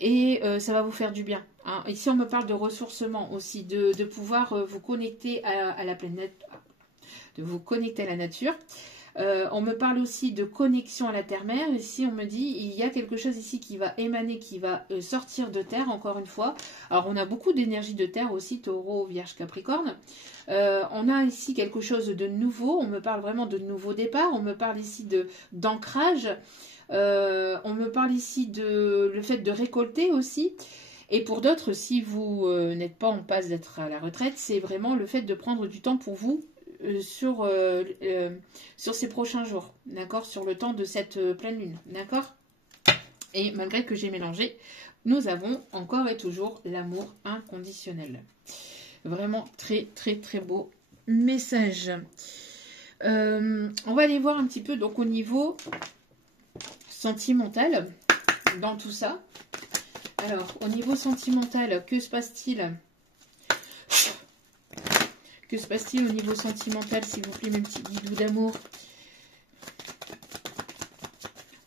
et ça va vous faire du bien. Hein. Ici, on me parle de ressourcement aussi, de pouvoir vous connecter à la planète, de vous connecter à la nature. On me parle aussi de connexion à la terre-mère. Ici, on me dit, il y a quelque chose ici qui va émaner, qui va sortir de terre, encore une fois. Alors, on a beaucoup d'énergie de terre aussi, Taureau, Vierge, Capricorne. On a ici quelque chose de nouveau. On me parle vraiment de nouveau départ. On me parle ici d'ancrage. On me parle ici de le fait de récolter aussi. Et pour d'autres, si vous n'êtes pas en passe d'être à la retraite, c'est vraiment le fait de prendre du temps pour vous sur ces prochains jours, d'accord, sur le temps de cette pleine lune, d'accord. Et malgré que j'ai mélangé, nous avons encore et toujours l'amour inconditionnel. Vraiment très très très beau message. On va aller voir un petit peu donc au niveau sentimental dans tout ça. Alors, au niveau sentimental, que se passe-t-il? Que se passe-t-il au niveau sentimental, s'il vous plaît, mes petits guidoux d'amour?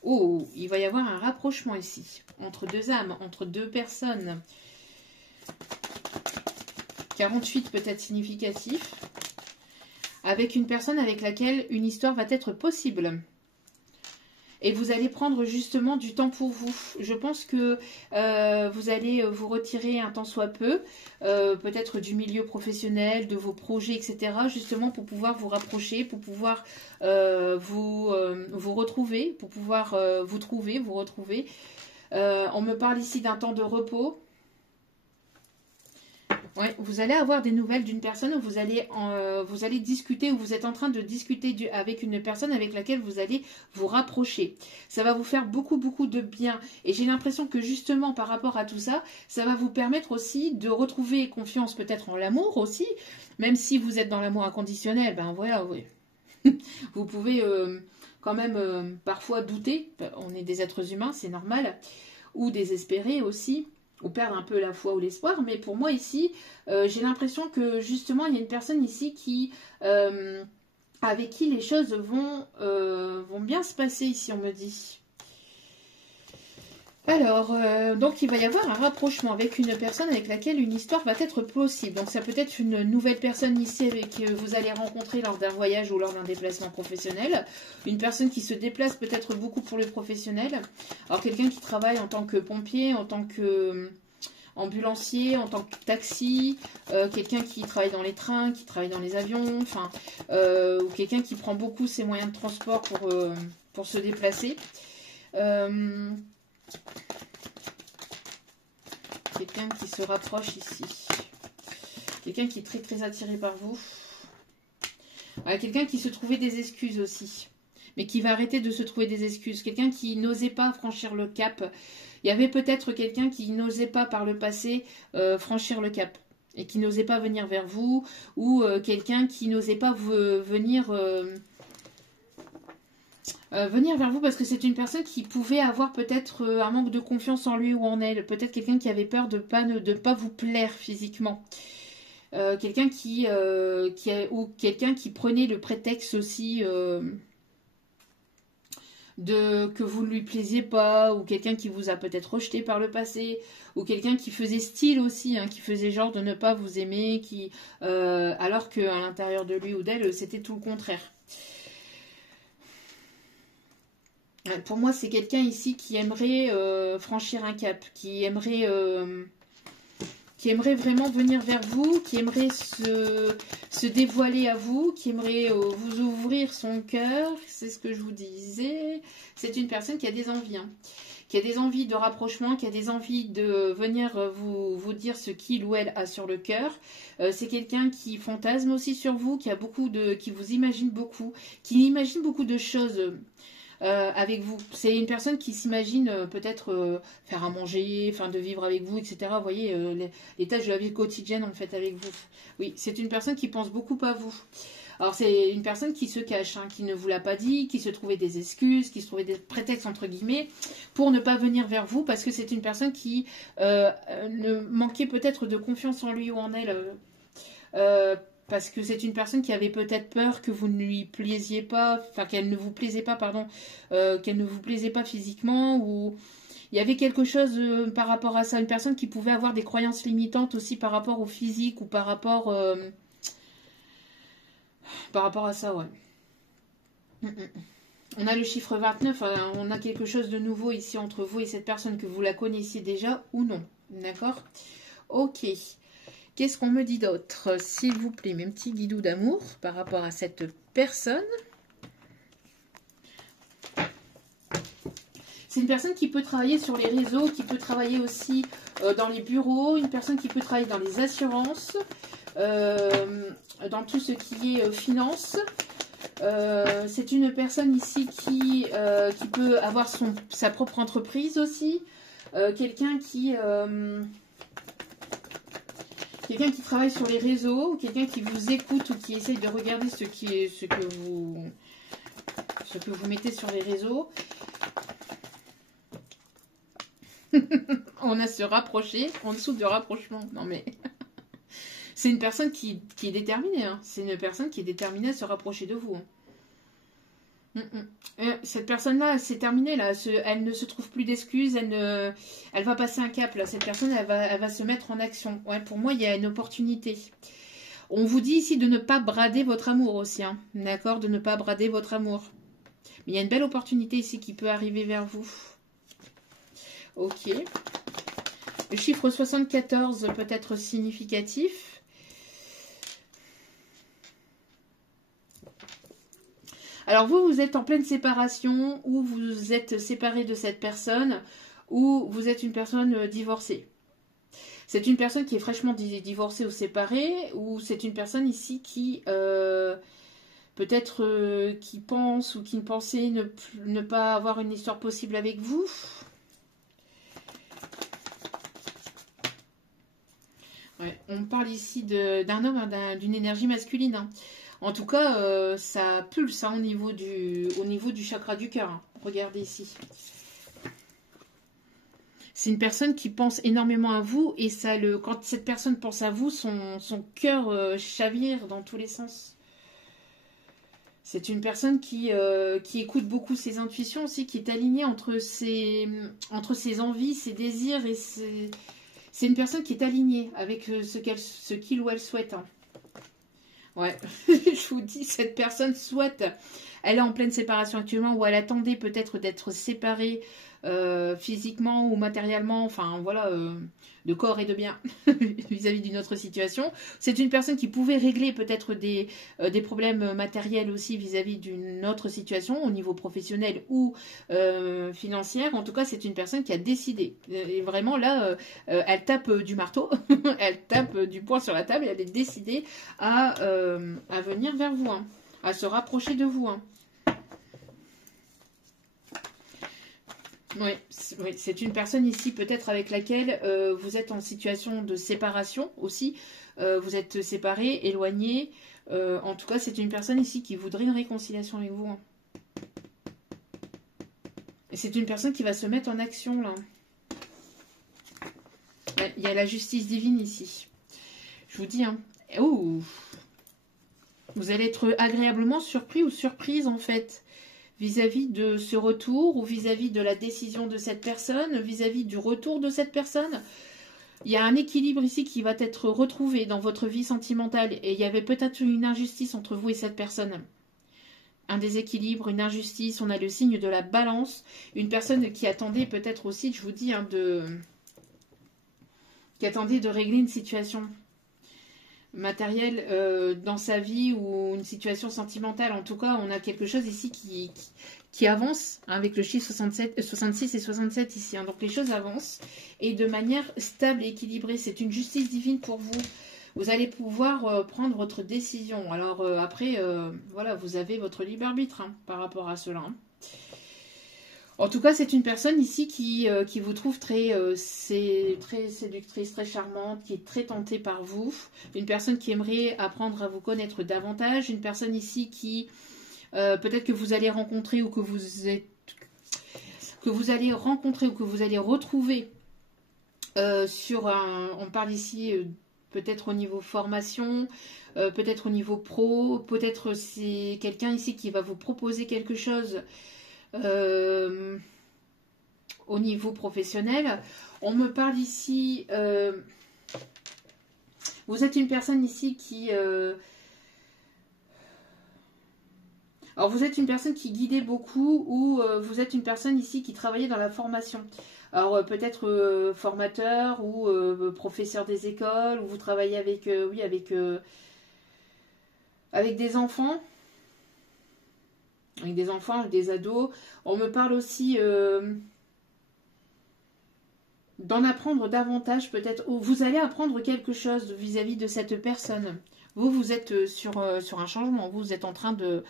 Oh, il va y avoir un rapprochement ici, entre deux âmes, entre deux personnes. 48 peut être significatif. Avec une personne avec laquelle une histoire va être possible. Et vous allez prendre justement du temps pour vous. Je pense que vous allez vous retirer un tant soit peu, peut-être du milieu professionnel, de vos projets, etc. Justement pour pouvoir vous rapprocher, pour pouvoir vous retrouver, pour pouvoir vous retrouver. On me parle ici d'un temps de repos. Ouais, vous allez avoir des nouvelles d'une personne, vous allez discuter, ou vous êtes en train de discuter avec une personne avec laquelle vous allez vous rapprocher. Ça va vous faire beaucoup, beaucoup de bien. Et j'ai l'impression que justement, par rapport à tout ça, ça va vous permettre aussi de retrouver confiance peut-être en l'amour aussi. Même si vous êtes dans l'amour inconditionnel, ben voilà, oui. Vous pouvez quand même parfois douter. On est des êtres humains, c'est normal. Ou désespérer aussi. Ou perdre un peu la foi ou l'espoir, mais pour moi ici, j'ai l'impression que justement il y a une personne ici qui, avec qui les choses vont bien se passer ici, on me dit. Alors, donc il va y avoir un rapprochement avec une personne avec laquelle une histoire va être possible. Donc ça peut être une nouvelle personne ici que vous allez rencontrer lors d'un voyage ou lors d'un déplacement professionnel. Une personne qui se déplace peut-être beaucoup pour le professionnel. Alors quelqu'un qui travaille en tant que pompier, en tant que ambulancier, en tant que taxi, quelqu'un qui travaille dans les trains, qui travaille dans les avions, enfin, ou quelqu'un qui prend beaucoup ses moyens de transport pour se déplacer. Quelqu'un qui se rapproche ici. Quelqu'un qui est très très attiré par vous. Voilà, quelqu'un qui se trouvait des excuses aussi. Mais qui va arrêter de se trouver des excuses. Quelqu'un qui n'osait pas franchir le cap. Il y avait peut-être quelqu'un qui n'osait pas par le passé franchir le cap. Et qui n'osait pas venir vers vous. Ou quelqu'un qui n'osait pas venir vers vous parce que c'est une personne qui pouvait avoir peut-être un manque de confiance en lui ou en elle. Peut-être quelqu'un qui avait peur de pas vous plaire physiquement. Quelqu'un ou quelqu'un qui prenait le prétexte aussi que vous ne lui plaisiez pas, ou quelqu'un qui vous a peut-être rejeté par le passé, ou quelqu'un qui faisait style aussi, hein, qui faisait genre de ne pas vous aimer, alors qu'à l'intérieur de lui ou d'elle, c'était tout le contraire. Pour moi, c'est quelqu'un ici qui aimerait franchir un cap, qui aimerait vraiment venir vers vous, qui aimerait se dévoiler à vous, qui aimerait vous ouvrir son cœur. C'est ce que je vous disais. C'est une personne qui a des envies, hein, qui a des envies de rapprochement, qui a des envies de venir vous dire ce qu'il ou elle a sur le cœur. C'est quelqu'un qui fantasme aussi sur vous, qui vous imagine beaucoup, qui imagine beaucoup de choses. Avec vous. C'est une personne qui s'imagine peut-être faire à manger, enfin de vivre avec vous, etc. Vous voyez, les tâches de la vie quotidienne en fait avec vous. Oui, c'est une personne qui pense beaucoup à vous. Alors c'est une personne qui se cache, hein, qui ne vous l'a pas dit, qui se trouvait des excuses, qui se trouvait des prétextes entre guillemets pour ne pas venir vers vous parce que c'est une personne qui ne manquait peut-être de confiance en lui ou en elle. Parce que c'est une personne qui avait peut-être peur que vous ne lui plaisiez pas, enfin qu'elle ne vous plaisait pas, pardon, qu'elle ne vous plaisait pas physiquement, ou il y avait quelque chose par rapport à ça, une personne qui pouvait avoir des croyances limitantes aussi par rapport au physique ou par rapport à ça, ouais. Mm, mm. On a le chiffre 29, on a quelque chose de nouveau ici entre vous et cette personne, que vous la connaissiez déjà ou non. D'accord? Ok. Qu'est-ce qu'on me dit d'autre, s'il vous plaît, mes petits guidous d'amour, par rapport à cette personne? C'est une personne qui peut travailler sur les réseaux, qui peut travailler aussi dans les bureaux, une personne qui peut travailler dans les assurances, dans tout ce qui est finance. C'est une personne ici qui peut avoir sa propre entreprise aussi. Quelqu'un qui travaille sur les réseaux, ou quelqu'un qui vous écoute ou qui essaye de regarder ce que vous mettez sur les réseaux. On a se rapprocher en dessous de rapprochement. Non mais c'est une personne qui est déterminée. Hein. C'est une personne qui est déterminée à se rapprocher de vous. Hein. Cette personne-là, c'est terminé là. Elle ne se trouve plus d'excuses. Elle va passer un cap là. Cette personne, elle va se mettre en action. Ouais, pour moi, il y a une opportunité. On vous dit ici de ne pas brader votre amour aussi. Hein. D'accord, de ne pas brader votre amour. Mais il y a une belle opportunité ici qui peut arriver vers vous. Ok. Le chiffre 74 peut être significatif. Alors vous êtes en pleine séparation, ou vous êtes séparé de cette personne, ou vous êtes une personne divorcée. C'est une personne qui est fraîchement divorcée ou séparée, ou c'est une personne ici qui peut-être qui pense ou qui ne pensait ne pas avoir une histoire possible avec vous. Ouais, on parle ici d'un homme, d'une énergie masculine. Hein. En tout cas, ça pulse hein, au niveau du chakra du cœur. Hein. Regardez ici. C'est une personne qui pense énormément à vous et quand cette personne pense à vous, son cœur chavire dans tous les sens. C'est une personne qui écoute beaucoup ses intuitions aussi, qui est alignée entre ses envies, ses désirs et c'est une personne qui est alignée avec ce qu'il ou elle souhaite. Hein. Ouais, je vous dis, cette personne souhaite, elle est en pleine séparation actuellement, ou elle attendait peut-être d'être séparée physiquement ou matériellement, enfin voilà, de corps et de biens vis-à-vis d'une autre situation. C'est une personne qui pouvait régler peut-être des problèmes matériels aussi vis-à-vis d'une autre situation au niveau professionnel ou financière. En tout cas, c'est une personne qui a décidé. Et vraiment là, elle tape du marteau, elle tape du poing sur la table et elle est décidée à venir vers vous, hein, à se rapprocher de vous. Hein. Oui, c'est une personne ici peut-être avec laquelle vous êtes en situation de séparation aussi. Vous êtes séparés, éloignés. En tout cas, c'est une personne ici qui voudrait une réconciliation avec vous. Hein. Et c'est une personne qui va se mettre en action là. Ouais, il y a la justice divine ici. Je vous dis, hein. Oh, vous allez être agréablement surpris ou surprise en fait. Vis-à-vis de ce retour ou vis-à-vis de la décision de cette personne, vis-à-vis du retour de cette personne. Il y a un équilibre ici qui va être retrouvé dans votre vie sentimentale et il y avait peut-être une injustice entre vous et cette personne. Un déséquilibre, une injustice, on a le signe de la balance, une personne qui attendait peut-être aussi, je vous dis, hein, qui attendait de régler une situation matériel dans sa vie ou une situation sentimentale. En tout cas, on a quelque chose ici qui avance hein, avec le chiffre 66 et 67 ici. Hein. Donc les choses avancent et de manière stable et équilibrée. C'est une justice divine pour vous. Vous allez pouvoir prendre votre décision. Alors après, voilà, vous avez votre libre arbitre hein, par rapport à cela. Hein. En tout cas, c'est une personne ici qui vous trouve très séductrice, très charmante, qui est très tentée par vous. Une personne qui aimerait apprendre à vous connaître davantage. Une personne ici qui, peut-être que vous allez rencontrer ou que vous allez rencontrer ou que vous allez retrouver on parle ici peut-être au niveau formation, peut-être au niveau pro, peut-être c'est quelqu'un ici qui va vous proposer quelque chose au niveau professionnel. On me parle ici, vous êtes une personne ici qui Alors vous êtes une personne qui guidait beaucoup ou vous êtes une personne ici qui travaillait dans la formation. Alors peut-être formateur ou professeur des écoles, ou vous travaillez avec, oui, avec des enfants. Avec des enfants, avec des ados. On me parle aussi d'en apprendre davantage peut-être. Ou vous allez apprendre quelque chose vis-à-vis de cette personne. Vous êtes sur un changement. Vous êtes en train de...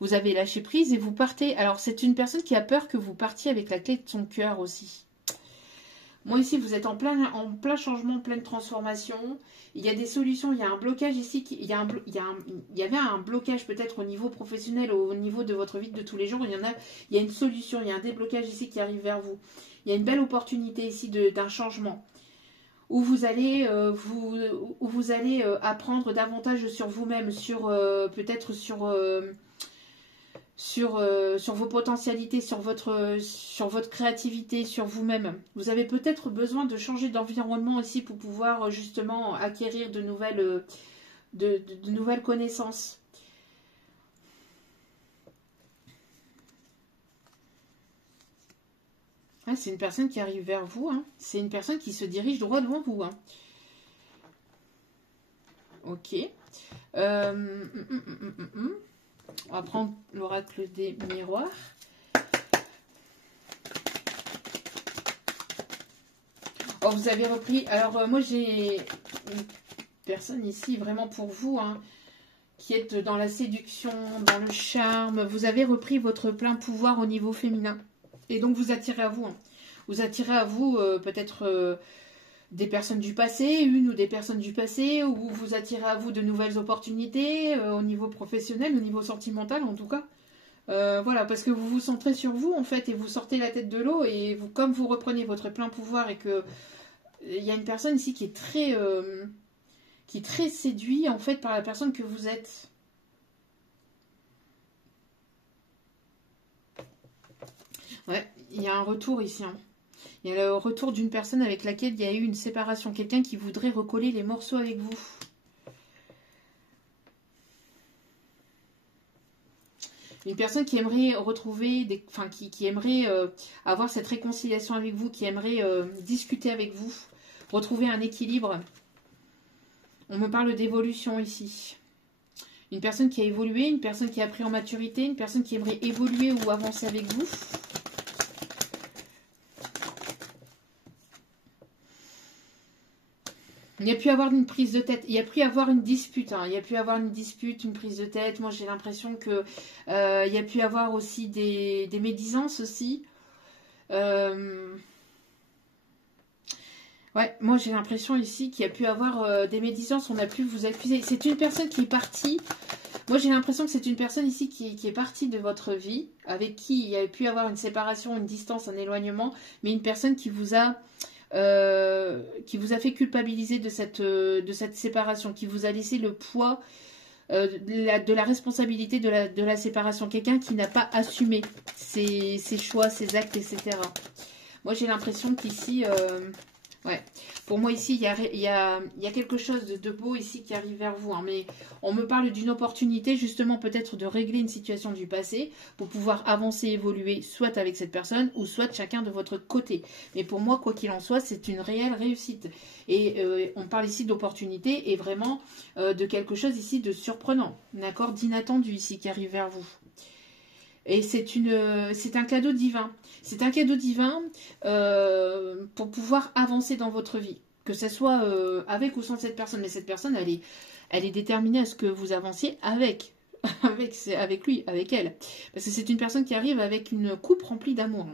Vous avez lâché prise et vous partez. Alors c'est une personne qui a peur que vous partiez avec la clé de son cœur aussi. Moi ici, vous êtes en plein changement, en pleine transformation. Il y a des solutions, il y a un blocage ici. Il y avait un blocage peut-être au niveau professionnel, au niveau de votre vie de tous les jours. Il y a une solution, il y a un déblocage ici qui arrive vers vous. Il y a une belle opportunité ici d'un changement. Où vous allez, apprendre davantage sur vous-même, peut-être sur vos potentialités, sur votre créativité, sur vous-même. Vous avez peut-être besoin de changer d'environnement aussi pour pouvoir justement acquérir de nouvelles connaissances. Ah, c'est une personne qui arrive vers vous. Hein. C'est une personne qui se dirige droit devant vous. Hein. Ok. On va prendre l'oracle des miroirs. Oh, vous avez repris. Alors, moi, j'ai une personne ici vraiment pour vous, hein, qui est dans la séduction, dans le charme. Vous avez repris votre plein pouvoir au niveau féminin. Et donc, vous attirez à vous. Hein. Vous attirez à vous peut-être des personnes du passé, une ou des personnes du passé, ou vous attirez à vous de nouvelles opportunités au niveau professionnel, au niveau sentimental en tout cas. Voilà, parce que vous vous centrez sur vous en fait et vous sortez la tête de l'eau et vous, comme vous reprenez votre plein pouvoir et que il y a une personne ici qui est très séduit en fait par la personne que vous êtes. Ouais, il y a un retour ici. Hein. Il y a le retour d'une personne avec laquelle il y a eu une séparation. Quelqu'un qui voudrait recoller les morceaux avec vous. Une personne qui aimerait retrouver, qui aimerait avoir cette réconciliation avec vous, qui aimerait discuter avec vous, retrouver un équilibre. On me parle d'évolution ici. Une personne qui a évolué, une personne qui a pris en maturité, une personne qui aimerait évoluer ou avancer avec vous. Il y a pu avoir une prise de tête, il y a pu avoir une dispute, hein. Il y a pu avoir une dispute, une prise de tête. Moi j'ai l'impression que il y a pu avoir aussi des médisances aussi. Ouais, moi j'ai l'impression ici qu'il y a pu avoir des médisances, on a pu vous accuser. C'est une personne qui est partie. Moi j'ai l'impression que c'est une personne ici qui est partie de votre vie, avec qui il y a pu avoir une séparation, une distance, un éloignement, mais une personne qui vous a fait culpabiliser de cette séparation, qui vous a laissé le poids de la responsabilité de la séparation. Quelqu'un qui n'a pas assumé ses choix, ses actes, etc. Moi, j'ai l'impression qu'ici... ouais. Pour moi, ici, il y a quelque chose de beau ici qui arrive vers vous. Hein, mais on me parle d'une opportunité, justement, peut-être de régler une situation du passé pour pouvoir avancer, évoluer, soit avec cette personne ou soit chacun de votre côté. Mais pour moi, quoi qu'il en soit, c'est une réelle réussite. Et on parle ici d'opportunité et vraiment de quelque chose ici de surprenant, d'accord, d'inattendu ici qui arrive vers vous. Et c'est un cadeau divin. C'est un cadeau divin pour pouvoir avancer dans votre vie. Que ce soit avec ou sans cette personne. Mais cette personne, elle est déterminée à ce que vous avanciez avec. avec lui, avec elle. Parce que c'est une personne qui arrive avec une coupe remplie d'amour.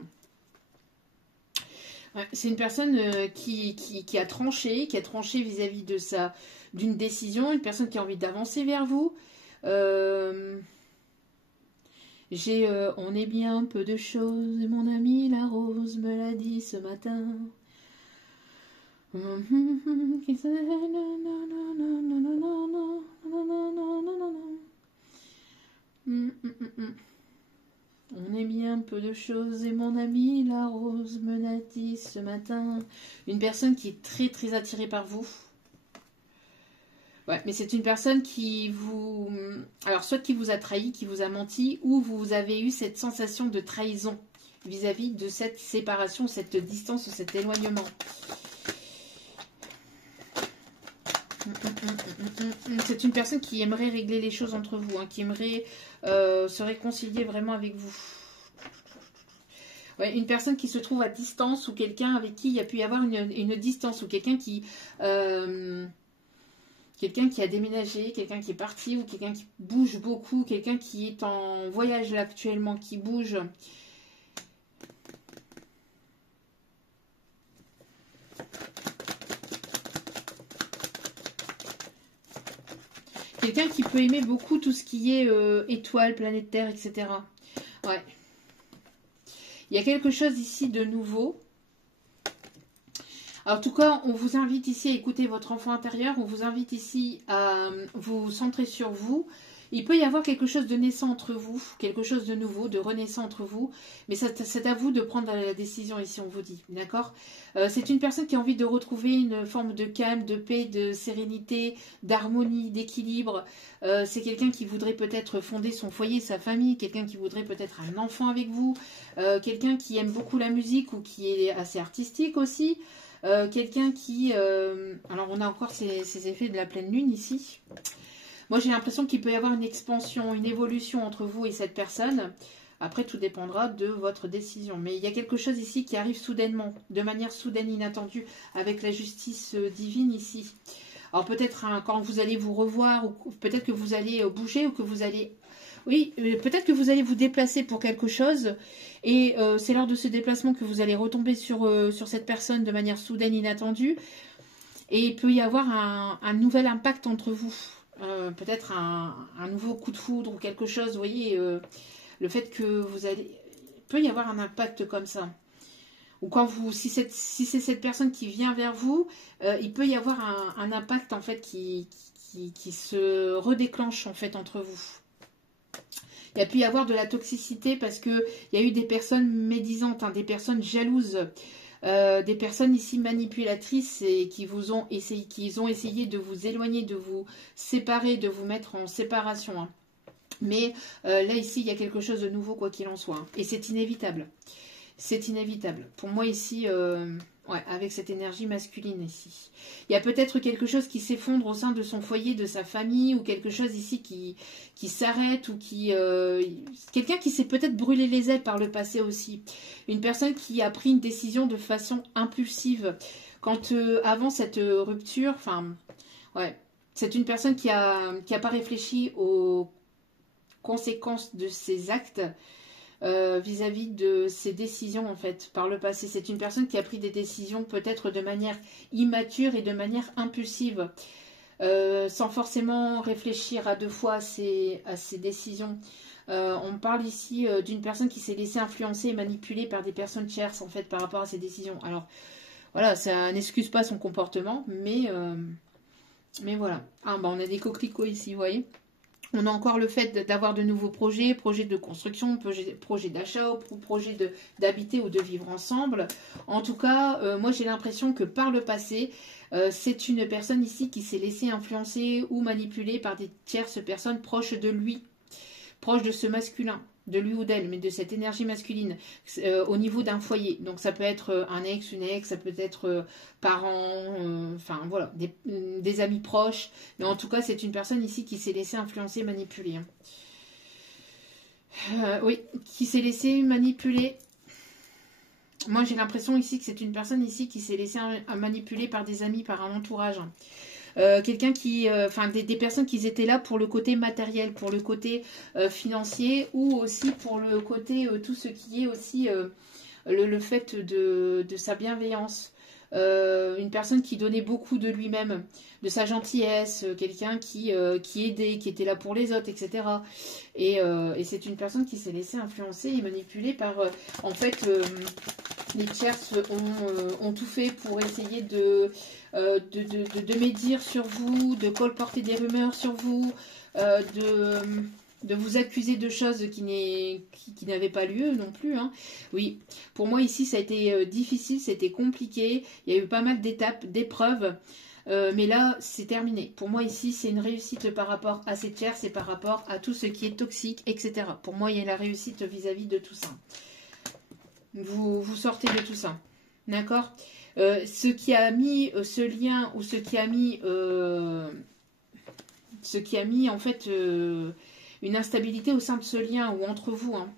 Ouais, c'est une personne qui a tranché vis-à-vis d'une décision. Une personne qui a envie d'avancer vers vous. On est bien peu de choses, et mon amie la rose me l'a dit ce matin. On est bien peu de choses, et mon amie la rose me l'a dit ce matin. Une personne qui est très très attirée par vous. Ouais, mais c'est une personne qui vous... Alors, soit qui vous a trahi, qui vous a menti, ou vous avez eu cette sensation de trahison vis-à-vis de cette séparation, cette distance ou cet éloignement. C'est une personne qui aimerait régler les choses entre vous, hein, qui aimerait se réconcilier vraiment avec vous. Ouais, une personne qui se trouve à distance ou quelqu'un avec qui il y a pu y avoir une distance ou quelqu'un qui a déménagé, quelqu'un qui est parti ou quelqu'un qui bouge beaucoup, quelqu'un qui est en voyage là actuellement, qui bouge. Quelqu'un qui peut aimer beaucoup tout ce qui est étoiles, planètes Terre, etc. Ouais. Il y a quelque chose ici de nouveau. Alors, en tout cas, on vous invite ici à écouter votre enfant intérieur. On vous invite ici à vous centrer sur vous. Il peut y avoir quelque chose de naissant entre vous, quelque chose de nouveau, de renaissant entre vous. Mais c'est à vous de prendre la décision ici, on vous dit. D'accord? C'est une personne qui a envie de retrouver une forme de calme, de paix, de sérénité, d'harmonie, d'équilibre. C'est quelqu'un qui voudrait peut-être fonder son foyer, sa famille. Quelqu'un qui voudrait peut-être un enfant avec vous. Quelqu'un qui aime beaucoup la musique ou qui est assez artistique aussi. Quelqu'un qui... alors, on a encore ces effets de la pleine lune ici. Moi, j'ai l'impression qu'il peut y avoir une expansion, une évolution entre vous et cette personne. Après, tout dépendra de votre décision. Mais il y a quelque chose ici qui arrive soudainement, de manière soudaine, inattendue, avec la justice divine ici. Alors, peut-être quand vous allez vous revoir, ou peut-être que vous allez bouger, ou que vous allez... Oui, peut-être que vous allez vous déplacer pour quelque chose. Et c'est lors de ce déplacement que vous allez retomber sur cette personne de manière soudaine, inattendue. Et il peut y avoir un nouvel impact entre vous. Peut-être un nouveau coup de foudre ou quelque chose, vous voyez, le fait que vous allez... Il peut y avoir un impact comme ça. Ou quand vous... Si c'est cette personne qui vient vers vous, il peut y avoir un impact, en fait, qui se redéclenche, en fait, entre vous. Il y a pu y avoir de la toxicité parce qu'il y a eu des personnes médisantes, hein, des personnes jalouses, des personnes ici manipulatrices et qui ont essayé de vous éloigner, de vous séparer, de vous mettre en séparation. Hein. Mais là, ici, il y a quelque chose de nouveau, quoi qu'il en soit. Hein. Et c'est inévitable. C'est inévitable. Pour moi, ici, ouais, avec cette énergie masculine ici. Il y a peut-être quelque chose qui s'effondre au sein de son foyer, de sa famille, ou quelque chose ici qui s'arrête, ou qui... quelqu'un qui s'est peut-être brûlé les ailes par le passé aussi. Une personne qui a pris une décision de façon impulsive. Quand avant cette rupture, enfin, ouais, c'est une personne qui a pas réfléchi aux conséquences de ses actes, vis-à-vis de ses décisions en fait par le passé. C'est une personne qui a pris des décisions peut-être de manière immature et de manière impulsive, sans forcément réfléchir à deux fois à ses décisions. On parle ici d'une personne qui s'est laissée influencer et manipuler par des personnes tierces en fait par rapport à ses décisions. Alors voilà, ça n'excuse pas son comportement, mais voilà. Ah bah on a des coquelicots ici, vous voyez. On a encore le fait d'avoir de nouveaux projets, projets de construction, projets d'achat, projets d'habiter ou de vivre ensemble. En tout cas, moi j'ai l'impression que par le passé, c'est une personne ici qui s'est laissée influencer ou manipuler par des tierces personnes proches de lui, proches de ce masculin, de lui ou d'elle, mais de cette énergie masculine, au niveau d'un foyer. Donc ça peut être un ex, une ex, ça peut être parents, enfin voilà, des amis proches. Mais en tout cas, c'est une personne ici qui s'est laissée influencer, manipuler. Hein. Oui, qui s'est laissée manipuler. Moi, j'ai l'impression ici que c'est une personne ici qui s'est laissée manipuler par des amis, par un entourage. Quelqu'un qui, enfin des personnes qui étaient là pour le côté matériel, pour le côté financier ou aussi pour le côté tout ce qui est aussi le fait de sa bienveillance. Une personne qui donnait beaucoup de lui-même, de sa gentillesse, quelqu'un qui aidait, qui était là pour les autres, etc. Et c'est une personne qui s'est laissée influencer et manipuler par, en fait, les tierces ont tout fait pour essayer de médire sur vous, de colporter des rumeurs sur vous, de vous accuser de choses qui n'avaient pas lieu non plus. Hein. Oui, pour moi ici ça a été difficile, c'était compliqué, il y a eu pas mal d'étapes, d'épreuves. Mais là, c'est terminé. Pour moi, ici, c'est une réussite par rapport à cette chair, c'est par rapport à tout ce qui est toxique, etc. Pour moi, il y a la réussite vis-à-vis de tout ça. Vous sortez de tout ça. D'accord. Ce qui a mis ce lien, ou ce qui a mis en fait une instabilité au sein de ce lien, ou entre vous, hein.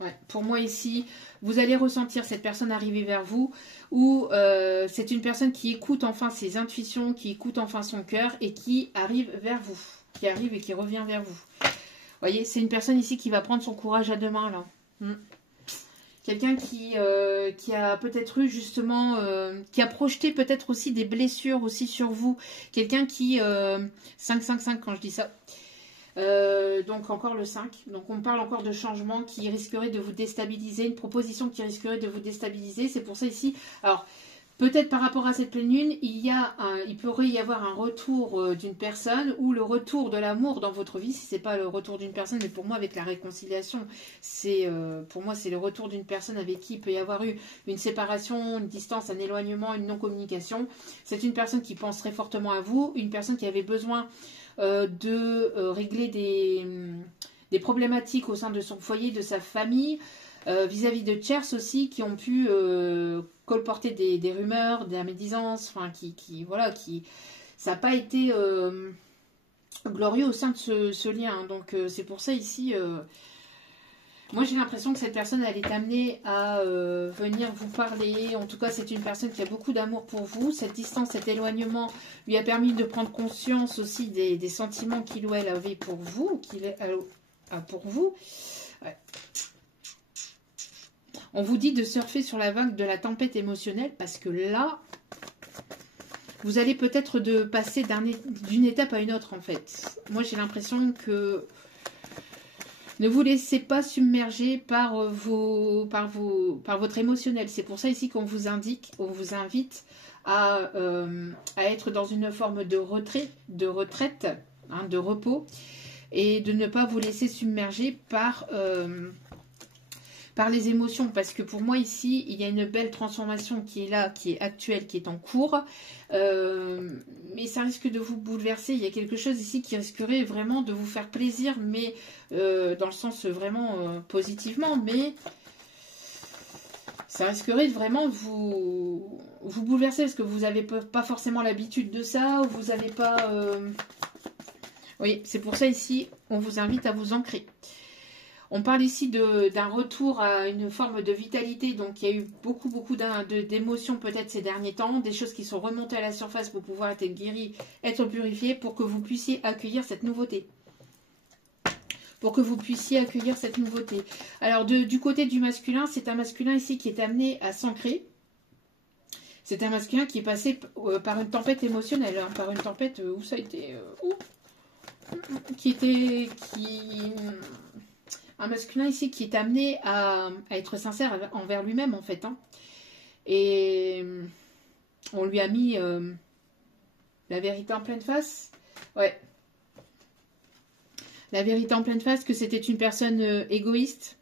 Ouais, pour moi ici, vous allez ressentir cette personne arriver vers vous, ou c'est une personne qui écoute enfin ses intuitions, qui écoute enfin son cœur et qui arrive vers vous, qui arrive et qui revient vers vous. Vous voyez, c'est une personne ici qui va prendre son courage à deux mains là. Quelqu'un qui a peut-être eu justement, qui a projeté peut-être aussi des blessures aussi sur vous. Quelqu'un qui, 5-5-5 quand je dis ça. Donc encore le 5. Donc on parle encore de changement qui risquerait de vous déstabiliser, une proposition qui risquerait de vous déstabiliser. C'est pour ça ici, alors peut-être par rapport à cette pleine lune, il pourrait y avoir un retour d'une personne, ou le retour de l'amour dans votre vie, si c'est pas le retour d'une personne, mais pour moi avec la réconciliation, pour moi c'est le retour d'une personne avec qui il peut y avoir eu une séparation, une distance, un éloignement, une non-communication. C'est une personne qui pense très fortement à vous, une personne qui avait besoin de régler des problématiques au sein de son foyer, de sa famille, vis-à-vis de tiers aussi, qui ont pu colporter des rumeurs, des médisances, enfin ça n'a pas été glorieux au sein de ce lien. Donc c'est pour ça ici, moi j'ai l'impression que cette personne elle est amenée à venir vous parler. En tout cas c'est une personne qui a beaucoup d'amour pour vous. Cette distance, cet éloignement lui a permis de prendre conscience aussi des sentiments qu'il ou elle avait pour vous, pour vous. Ouais. On vous dit de surfer sur la vague de la tempête émotionnelle, parce que là, vous allez peut-être passer d'une étape à une autre en fait. Moi j'ai l'impression que ne vous laissez pas submerger par votre émotionnel. C'est pour ça ici qu'on vous invite à être dans une forme de retraite, hein, de repos, et de ne pas vous laisser submerger par les émotions, parce que pour moi ici il y a une belle transformation qui est là, qui est actuelle, qui est en cours, mais ça risque de vous bouleverser. Il y a quelque chose ici qui risquerait vraiment de vous faire plaisir, mais dans le sens vraiment positivement, mais ça risquerait de vraiment vous bouleverser, parce que vous n'avez pas forcément l'habitude de ça, ou vous n'avez pas oui, c'est pour ça ici on vous invite à vous ancrer. On parle ici d'un retour à une forme de vitalité. Donc, il y a eu beaucoup d'émotions peut-être ces derniers temps. Des choses qui sont remontées à la surface pour pouvoir être guéries, être purifiées, pour que vous puissiez accueillir cette nouveauté. Alors, du côté du masculin, c'est un masculin ici qui est amené à s'ancrer. C'est un masculin qui est passé par une tempête émotionnelle. Hein, par une tempête où ça a été... Un masculin ici qui est amené à être sincère envers lui-même en fait. Hein. Et on lui a mis la vérité en pleine face. Ouais. La vérité en pleine face, que c'était une personne égoïste,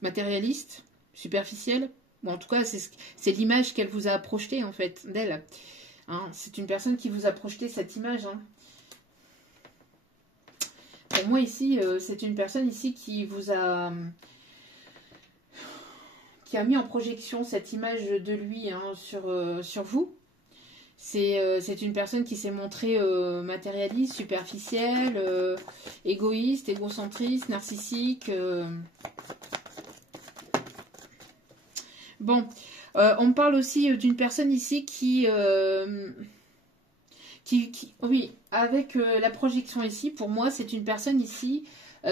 matérialiste, superficielle. Ou en tout cas, c'est l'image qu'elle vous a projetée en fait d'elle. Hein, c'est une personne qui vous a projeté cette image. Hein. Pour moi ici, c'est une personne ici qui a mis en projection cette image de lui, hein, sur vous. C'est une personne qui s'est montrée matérialiste, superficielle, égoïste, égocentriste, narcissique. Bon, on me parle aussi d'une personne ici oui, avec la projection ici, pour moi, c'est une personne ici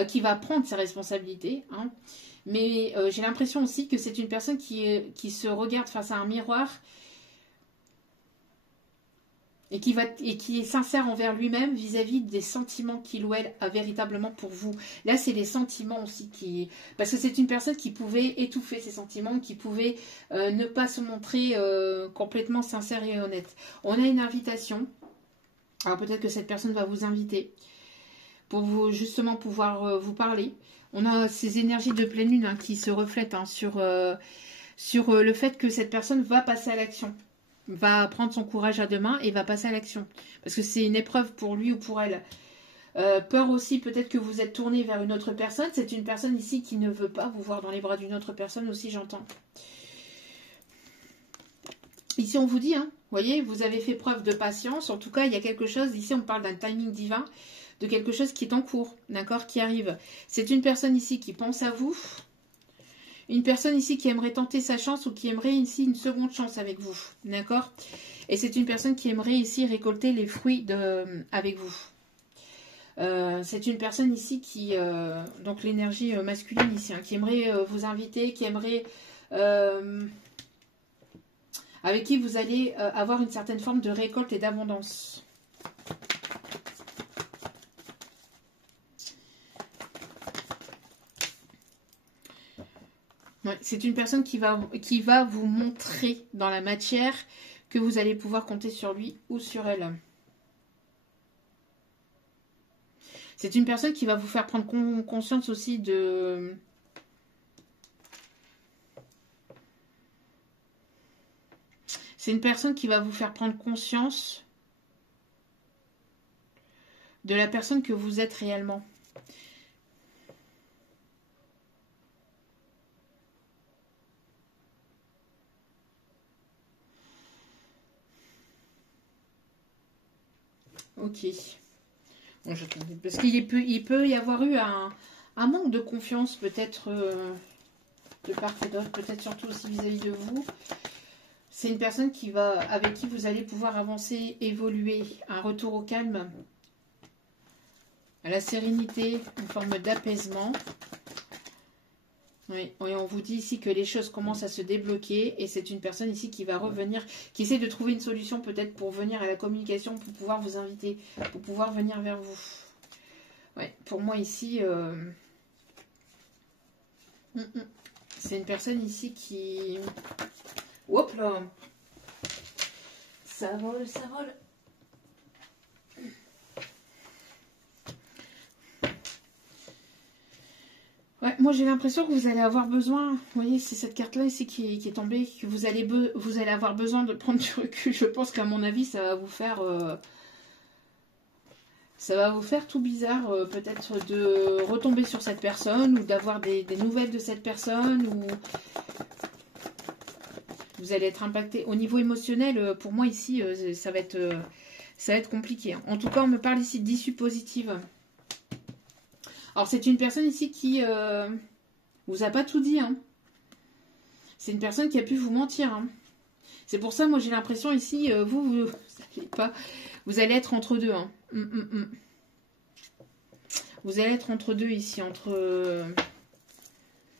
qui va prendre ses responsabilités. Hein. Mais j'ai l'impression aussi que c'est une personne qui se regarde face à un miroir et qui est sincère envers lui-même vis-à-vis des sentiments qu'il ou elle a véritablement pour vous. Là, c'est les sentiments aussi parce que c'est une personne qui pouvait étouffer ses sentiments, qui pouvait ne pas se montrer complètement sincère et honnête. On a une invitation. Alors peut-être que cette personne va vous inviter pour justement pouvoir vous parler. On a ces énergies de pleine lune hein, qui se reflètent hein, sur le fait que cette personne va passer à l'action. Va prendre son courage à deux mains et va passer à l'action. Parce que c'est une épreuve pour lui ou pour elle. Peur aussi, peut-être que vous êtes tourné vers une autre personne. C'est une personne ici qui ne veut pas vous voir dans les bras d'une autre personne aussi, j'entends. Ici, on vous dit, hein, vous voyez, vous avez fait preuve de patience. En tout cas, il y a quelque chose, ici, on parle d'un timing divin, de quelque chose qui est en cours, d'accord, qui arrive. C'est une personne ici qui pense à vous. Une personne ici qui aimerait tenter sa chance ou qui aimerait ici une seconde chance avec vous, d'accord. Et c'est une personne qui aimerait ici récolter les fruits avec vous. C'est une personne ici qui, donc l'énergie masculine ici, hein, qui aimerait vous inviter, qui aimerait, avec qui vous allez avoir une certaine forme de récolte et d'abondance. Ouais, c'est une personne qui va vous montrer dans la matière que vous allez pouvoir compter sur lui ou sur elle. C'est une personne qui va vous faire prendre conscience aussi de... C'est une personne qui va vous faire prendre conscience de la personne que vous êtes réellement. Ok. Bon, parce qu'il peut y avoir eu un manque de confiance, peut-être de part et d'autre, peut-être surtout aussi vis-à-vis de vous. C'est une personne avec qui vous allez pouvoir avancer, évoluer, un retour au calme, à la sérénité, une forme d'apaisement. Oui, on vous dit ici que les choses commencent à se débloquer et c'est une personne ici qui va revenir, qui essaie de trouver une solution peut-être pour venir à la communication, pour pouvoir vous inviter, pour pouvoir venir vers vous. Ouais, pour moi ici, c'est une personne ici qui... Hop là! Ça vole, ça vole! Ouais, moi j'ai l'impression que vous allez avoir besoin, vous voyez, c'est cette carte-là ici qui est tombée, que vous allez avoir besoin de prendre du recul. Je pense qu'à mon avis, ça va vous faire tout bizarre, peut-être de retomber sur cette personne ou d'avoir des nouvelles de cette personne ou vous allez être impacté. Au niveau émotionnel, pour moi ici, ça va être compliqué. En tout cas, on me parle ici d'issue positive. Alors, c'est une personne ici qui vous a pas tout dit. Hein. C'est une personne qui a pu vous mentir. Hein. C'est pour ça, moi, j'ai l'impression ici, vous allez être entre deux. Hein. Vous allez être entre deux ici,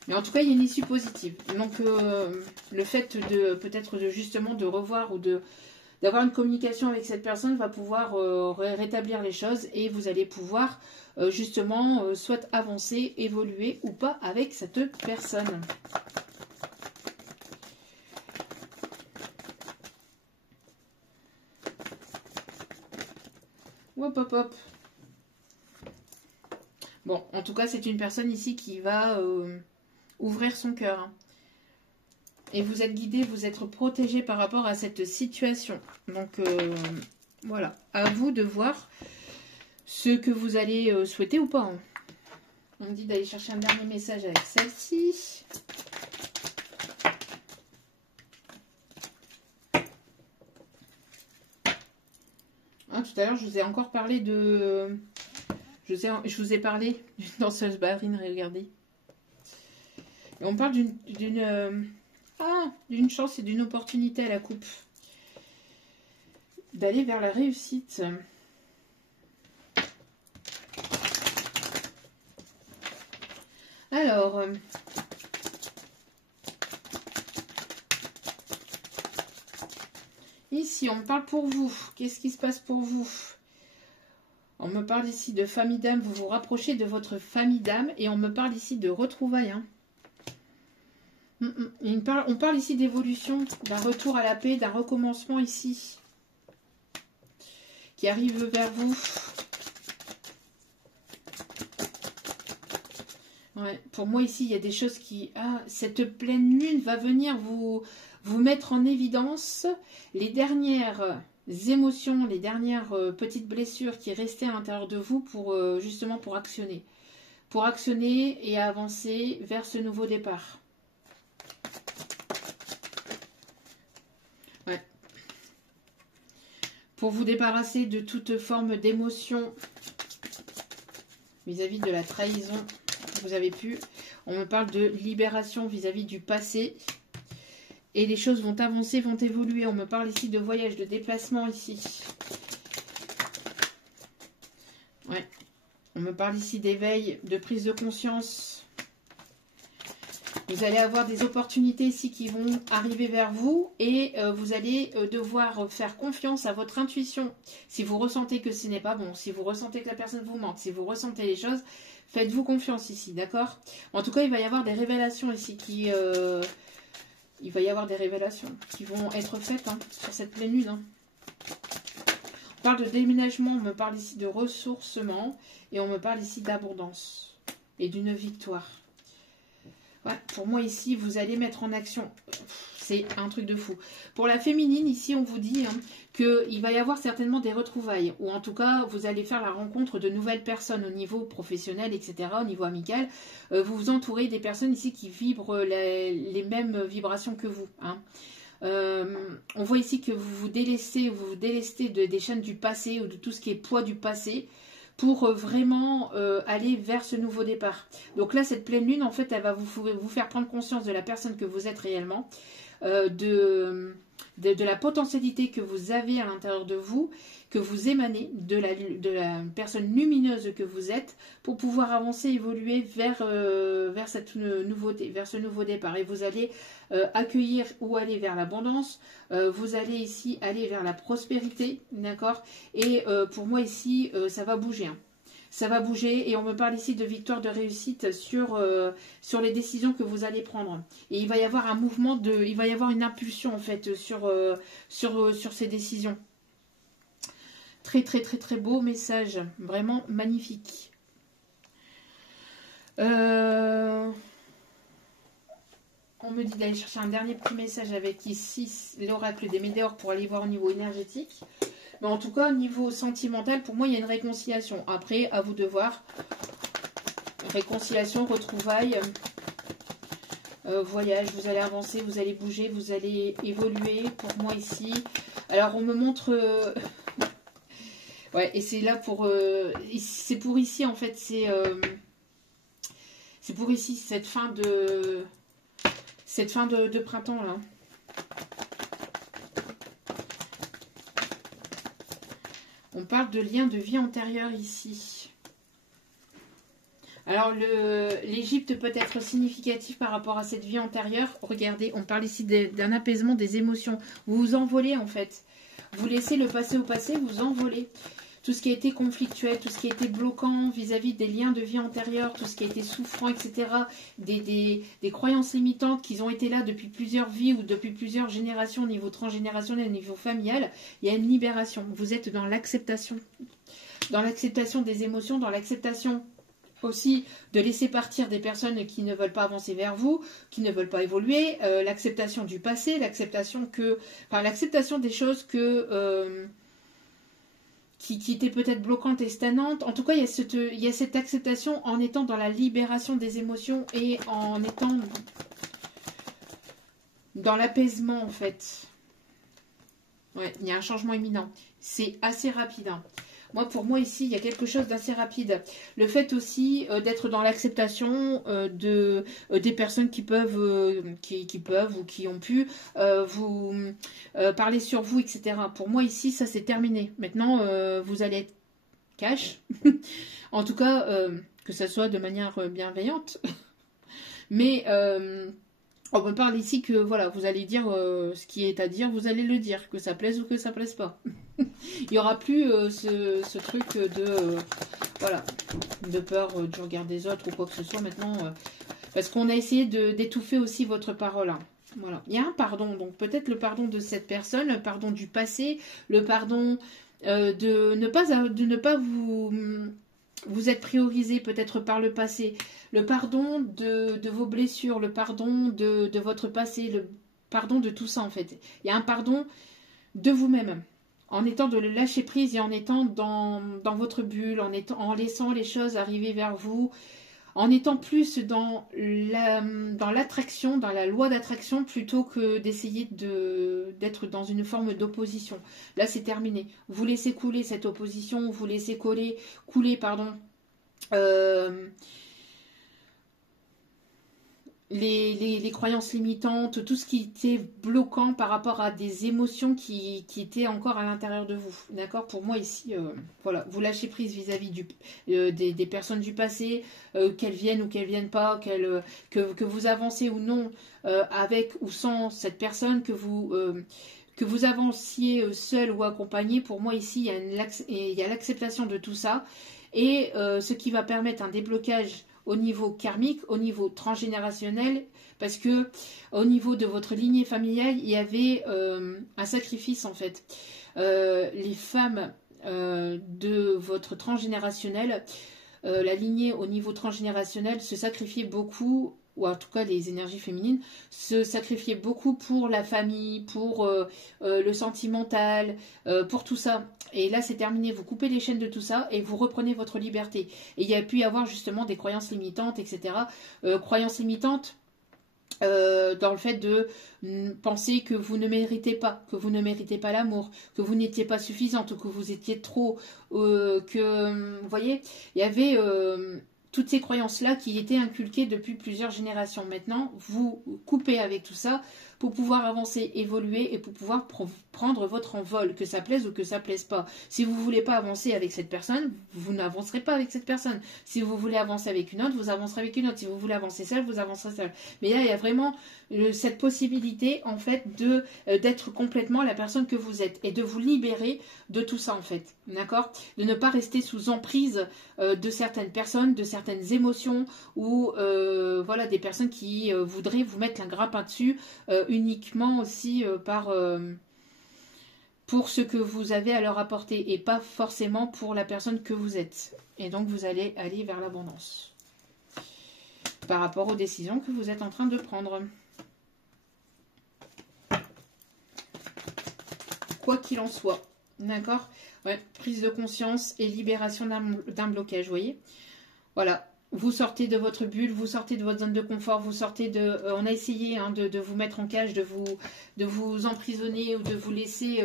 mais en tout cas, il y a une issue positive. Donc, le fait de peut-être justement de revoir ou d'avoir une communication avec cette personne va pouvoir rétablir les choses et vous allez pouvoir justement soit avancer, évoluer ou pas avec cette personne. Hop, hop, hop. Bon, en tout cas, c'est une personne ici qui va ouvrir son cœur. Hein. Et vous êtes guidé, vous êtes protégé par rapport à cette situation. Donc, voilà. À vous de voir ce que vous allez souhaiter ou pas. Hein. On me dit d'aller chercher un dernier message avec celle-ci. Ah, tout à l'heure, je vous ai encore parlé de... Je vous ai parlé d'une danseuse ballerine, regardez. Et on parle d'une chance et d'une opportunité à la coupe. D'aller vers la réussite. Alors... ici, on me parle pour vous. Qu'est-ce qui se passe pour vous? On me parle ici de famille d'âme. Vous vous rapprochez de votre famille d'âme. Et on me parle ici de retrouvailles. Hein. On parle ici d'évolution, d'un retour à la paix, d'un recommencement ici. Qui arrive vers vous. Ouais, pour moi ici, il y a des choses qui... Ah, cette pleine lune va venir vous mettre en évidence les dernières émotions, les dernières petites blessures qui restaient à l'intérieur de vous pour justement pour actionner. Pour actionner et avancer vers ce nouveau départ. Ouais. Pour vous débarrasser de toute forme d'émotion vis-à-vis de la trahison que vous avez pu. On me parle de libération vis-à-vis du passé. Et les choses vont avancer, vont évoluer. On me parle ici de voyage, de déplacement ici. Ouais. On me parle ici d'éveil, de prise de conscience. Vous allez avoir des opportunités ici qui vont arriver vers vous et vous allez devoir faire confiance à votre intuition. Si vous ressentez que ce n'est pas bon, si vous ressentez que la personne vous manque, si vous ressentez les choses, faites-vous confiance ici, d'accord? En tout cas, il va y avoir des révélations ici qui... il va y avoir des révélations qui vont être faites sur cette pleine lune. On parle de déménagement, on me parle ici de ressourcement et on me parle ici d'abondance et d'une victoire. Ouais, pour moi ici, vous allez mettre en action. C'est un truc de fou. Pour la féminine, ici, on vous dit qu'il va y avoir certainement des retrouvailles. Ou en tout cas, vous allez faire la rencontre de nouvelles personnes au niveau professionnel, etc., au niveau amical. Vous vous entourez des personnes ici qui vibrent les mêmes vibrations que vous. On voit ici que vous vous délestez des chaînes du passé ou de tout ce qui est poids du passé pour vraiment aller vers ce nouveau départ. Donc là, cette pleine lune, en fait, elle va vous faire prendre conscience de la personne que vous êtes réellement, de la potentialité que vous avez à l'intérieur de vous, que vous émanez de la personne lumineuse que vous êtes, pour pouvoir avancer, évoluer vers cette nouveauté, vers ce nouveau départ. Et vous allez accueillir ou aller vers l'abondance, vous allez ici aller vers la prospérité, d'accord? Et pour moi ici, ça va bouger. Ça va bouger et on me parle ici de victoire, de réussite sur les décisions que vous allez prendre. Et il va y avoir un mouvement, il va y avoir une impulsion en fait sur ces décisions. Très très très très beau message, vraiment magnifique. On me dit d'aller chercher un dernier petit message avec ici l'oracle des Météores pour aller voir au niveau énergétique. Mais en tout cas, au niveau sentimental, pour moi, il y a une réconciliation. Après, à vous de voir. Réconciliation, retrouvailles, voyage, vous allez avancer, vous allez bouger, vous allez évoluer. Pour moi ici. Alors, on me montre... ouais, et c'est là pour... c'est pour ici, en fait, c'est pour ici, cette fin de printemps, là. On parle de lien de vie antérieure ici. Alors, l'Égypte peut être significatif par rapport à cette vie antérieure. Regardez, on parle ici d'un apaisement des émotions. Vous vous envolez, en fait. Vous laissez le passé au passé, vous envolez. Tout ce qui a été conflictuel, tout ce qui a été bloquant vis-à-vis des liens de vie antérieure, tout ce qui a été souffrant, etc. Des croyances limitantes qui ont été là depuis plusieurs vies ou depuis plusieurs générations au niveau transgénérationnel, au niveau familial. Il y a une libération. Vous êtes dans l'acceptation. Dans l'acceptation des émotions, dans l'acceptation aussi de laisser partir des personnes qui ne veulent pas avancer vers vous, qui ne veulent pas évoluer, l'acceptation du passé, l'acceptation des choses qui étaient peut-être bloquantes et stagnantes. En tout cas, il y a cette acceptation en étant dans la libération des émotions et en étant dans l'apaisement, en fait. Ouais, il y a un changement imminent. C'est assez rapide, pour moi, ici, il y a quelque chose d'assez rapide. Le fait aussi d'être dans l'acceptation des personnes qui peuvent ou qui ont pu vous parler sur vous, etc. Pour moi, ici, ça c'est terminé. Maintenant, vous allez être cash. En tout cas, que ça soit de manière bienveillante. Mais... on me parle ici que voilà, vous allez dire ce qui est à dire, vous allez le dire, que ça plaise ou que ça plaise pas. Il n'y aura plus ce truc de peur du regard des autres ou quoi que ce soit maintenant. Parce qu'on a essayé d'étouffer aussi votre parole. Voilà. Il y a un pardon, donc peut-être le pardon de cette personne, le pardon du passé, le pardon de ne pas vous vous êtes priorisé peut-être par le passé. Le pardon de vos blessures, le pardon de votre passé, le pardon de tout ça en fait. Il y a un pardon de vous-même. En étant de le lâcher prise et en étant dans votre bulle, en laissant les choses arriver vers vous, en étant plus dans l'attraction, dans la loi d'attraction, plutôt que d'essayer d'être dans une forme d'opposition. Là, c'est terminé. Vous laissez couler cette opposition, vous laissez couler, pardon, euh, les croyances limitantes, tout ce qui était bloquant par rapport à des émotions qui étaient encore à l'intérieur de vous. D'accord? Pour moi ici, voilà, vous lâchez prise vis-à-vis des personnes du passé, qu'elles viennent ou qu'elles viennent pas, que vous avancez ou non avec ou sans cette personne, que vous avanciez seul ou accompagné. Pour moi ici, il y a l'acceptation de tout ça et ce qui va permettre un déblocage au niveau karmique, au niveau transgénérationnel, parce que au niveau de votre lignée familiale, il y avait un sacrifice en fait. Les femmes de votre transgénérationnel, la lignée au niveau transgénérationnel se sacrifiait beaucoup, ou en tout cas les énergies féminines, se sacrifiaient beaucoup pour la famille, pour le sentimental, pour tout ça. Et là, c'est terminé. Vous coupez les chaînes de tout ça et vous reprenez votre liberté. Et il y a pu y avoir justement des croyances limitantes, etc. Croyances limitantes dans le fait de penser que vous ne méritez pas, l'amour, que vous n'étiez pas suffisante, que vous étiez trop, vous voyez, il y avait toutes ces croyances-là qui étaient inculquées depuis plusieurs générations. Maintenant, vous coupez avec tout ça pour pouvoir avancer, évoluer et pour pouvoir prendre votre envol, que ça plaise ou que ça plaise pas. Si vous voulez pas avancer avec cette personne, vous n'avancerez pas avec cette personne. Si vous voulez avancer avec une autre, vous avancerez avec une autre. Si vous voulez avancer seul, vous avancerez seul. Mais là, il y a vraiment cette possibilité, en fait, d'être complètement la personne que vous êtes et de vous libérer de tout ça, en fait. D'accord? De ne pas rester sous emprise de certaines personnes, de certaines émotions ou voilà, des personnes qui voudraient vous mettre un grappin dessus uniquement aussi pour ce que vous avez à leur apporter et pas forcément pour la personne que vous êtes. Et donc vous allez aller vers l'abondance par rapport aux décisions que vous êtes en train de prendre. Quoi qu'il en soit. D'accord? Ouais, prise de conscience et libération d'un blocage, vous voyez? Voilà. Vous sortez de votre bulle, vous sortez de votre zone de confort, vous sortez de... on a essayé de vous mettre en cage, de vous emprisonner ou de vous laisser...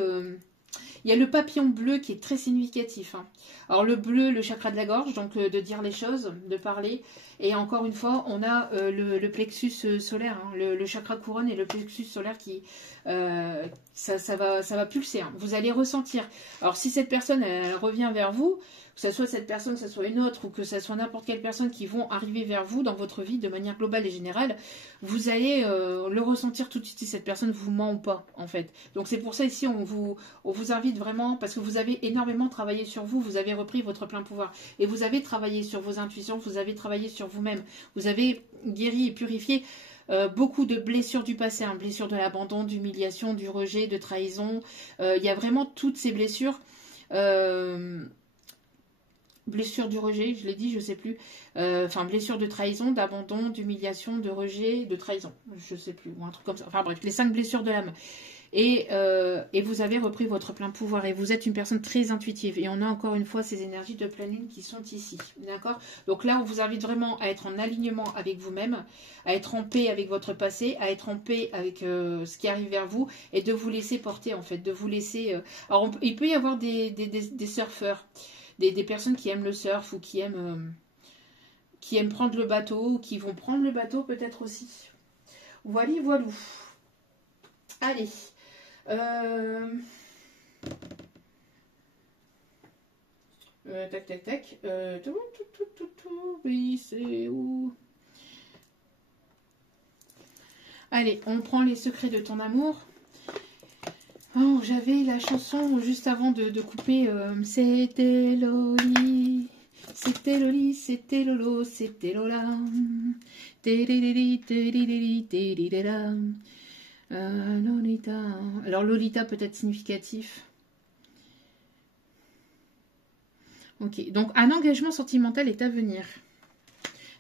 Il y a le papillon bleu qui est très significatif. Hein. Alors le bleu, le chakra de la gorge, donc de dire les choses, de parler. Et encore une fois, on a le plexus solaire, hein, le chakra couronne et le plexus solaire qui... ça va pulser. Hein. Vous allez ressentir. Alors si cette personne elle revient vers vous, que ce soit cette personne, que ce soit une autre, ou que ce soit n'importe quelle personne qui vont arriver vers vous dans votre vie de manière globale et générale, vous allez le ressentir tout de suite si cette personne vous ment ou pas, en fait. Donc c'est pour ça ici, on vous invite vraiment, parce que vous avez énormément travaillé sur vous, vous avez repris votre plein pouvoir, et vous avez travaillé sur vos intuitions, vous avez travaillé sur vous-même, vous avez guéri et purifié beaucoup de blessures du passé, hein, blessures de l'abandon, d'humiliation, du rejet, de trahison. Il y a vraiment toutes ces blessures... blessure du rejet, je l'ai dit, je sais plus. Enfin, blessure de trahison, d'abandon, d'humiliation, de rejet, de trahison. Je sais plus, ou un truc comme ça. Enfin bref, les 5 blessures de l'âme. Et vous avez repris votre plein pouvoir. Et vous êtes une personne très intuitive. Et on a encore une fois ces énergies de pleine lune qui sont ici. D'accord? Donc là, on vous invite vraiment à être en alignement avec vous-même, à être en paix avec votre passé, à être en paix avec ce qui arrive vers vous, et de vous laisser porter, en fait. De vous laisser... Alors, il peut y avoir des surfeurs. Des personnes qui aiment le surf ou qui aiment prendre le bateau, ou qui vont prendre le bateau peut-être aussi. Voilà, voilou. Allez. Tac, tac, tac. Oui, c'est où? Allez, on prend les secrets de ton amour. Oh, j'avais la chanson juste avant de couper. C'était Loli, c'était Loli, c'était Lolo, c'était Lola. Lolita. Alors Lolita peut être significatif. Ok, donc un engagement sentimental est à venir.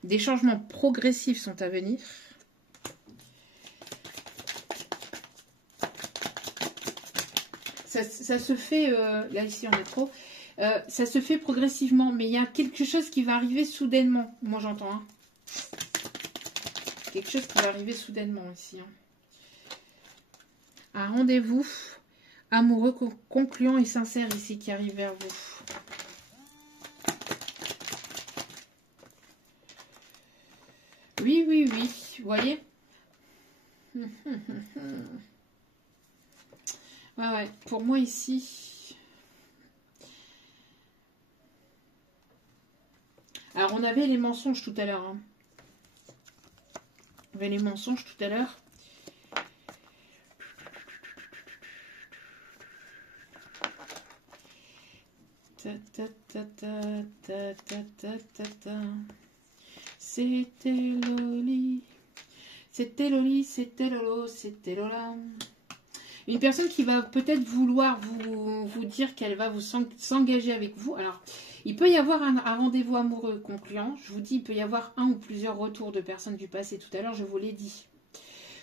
Des changements progressifs sont à venir. Ça se fait, là ici on est trop, ça se fait progressivement, mais il y a quelque chose qui va arriver soudainement, moi j'entends. Hein. Quelque chose qui va arriver soudainement ici. Hein. Un rendez-vous amoureux, concluant et sincère ici qui arrive vers vous. Oui, oui, oui, vous voyez. Ouais, ouais, pour moi ici. Alors, on avait les mensonges tout à l'heure. Hein. On avait les mensonges tout à l'heure. C'était Loli. C'était Loli, c'était Lolo, c'était Lola. Une personne qui va peut-être vouloir vous dire qu'elle va s'engager avec vous. Alors, il peut y avoir un rendez-vous amoureux concluant. Je vous dis, il peut y avoir un ou plusieurs retours de personnes du passé. Tout à l'heure, je vous l'ai dit.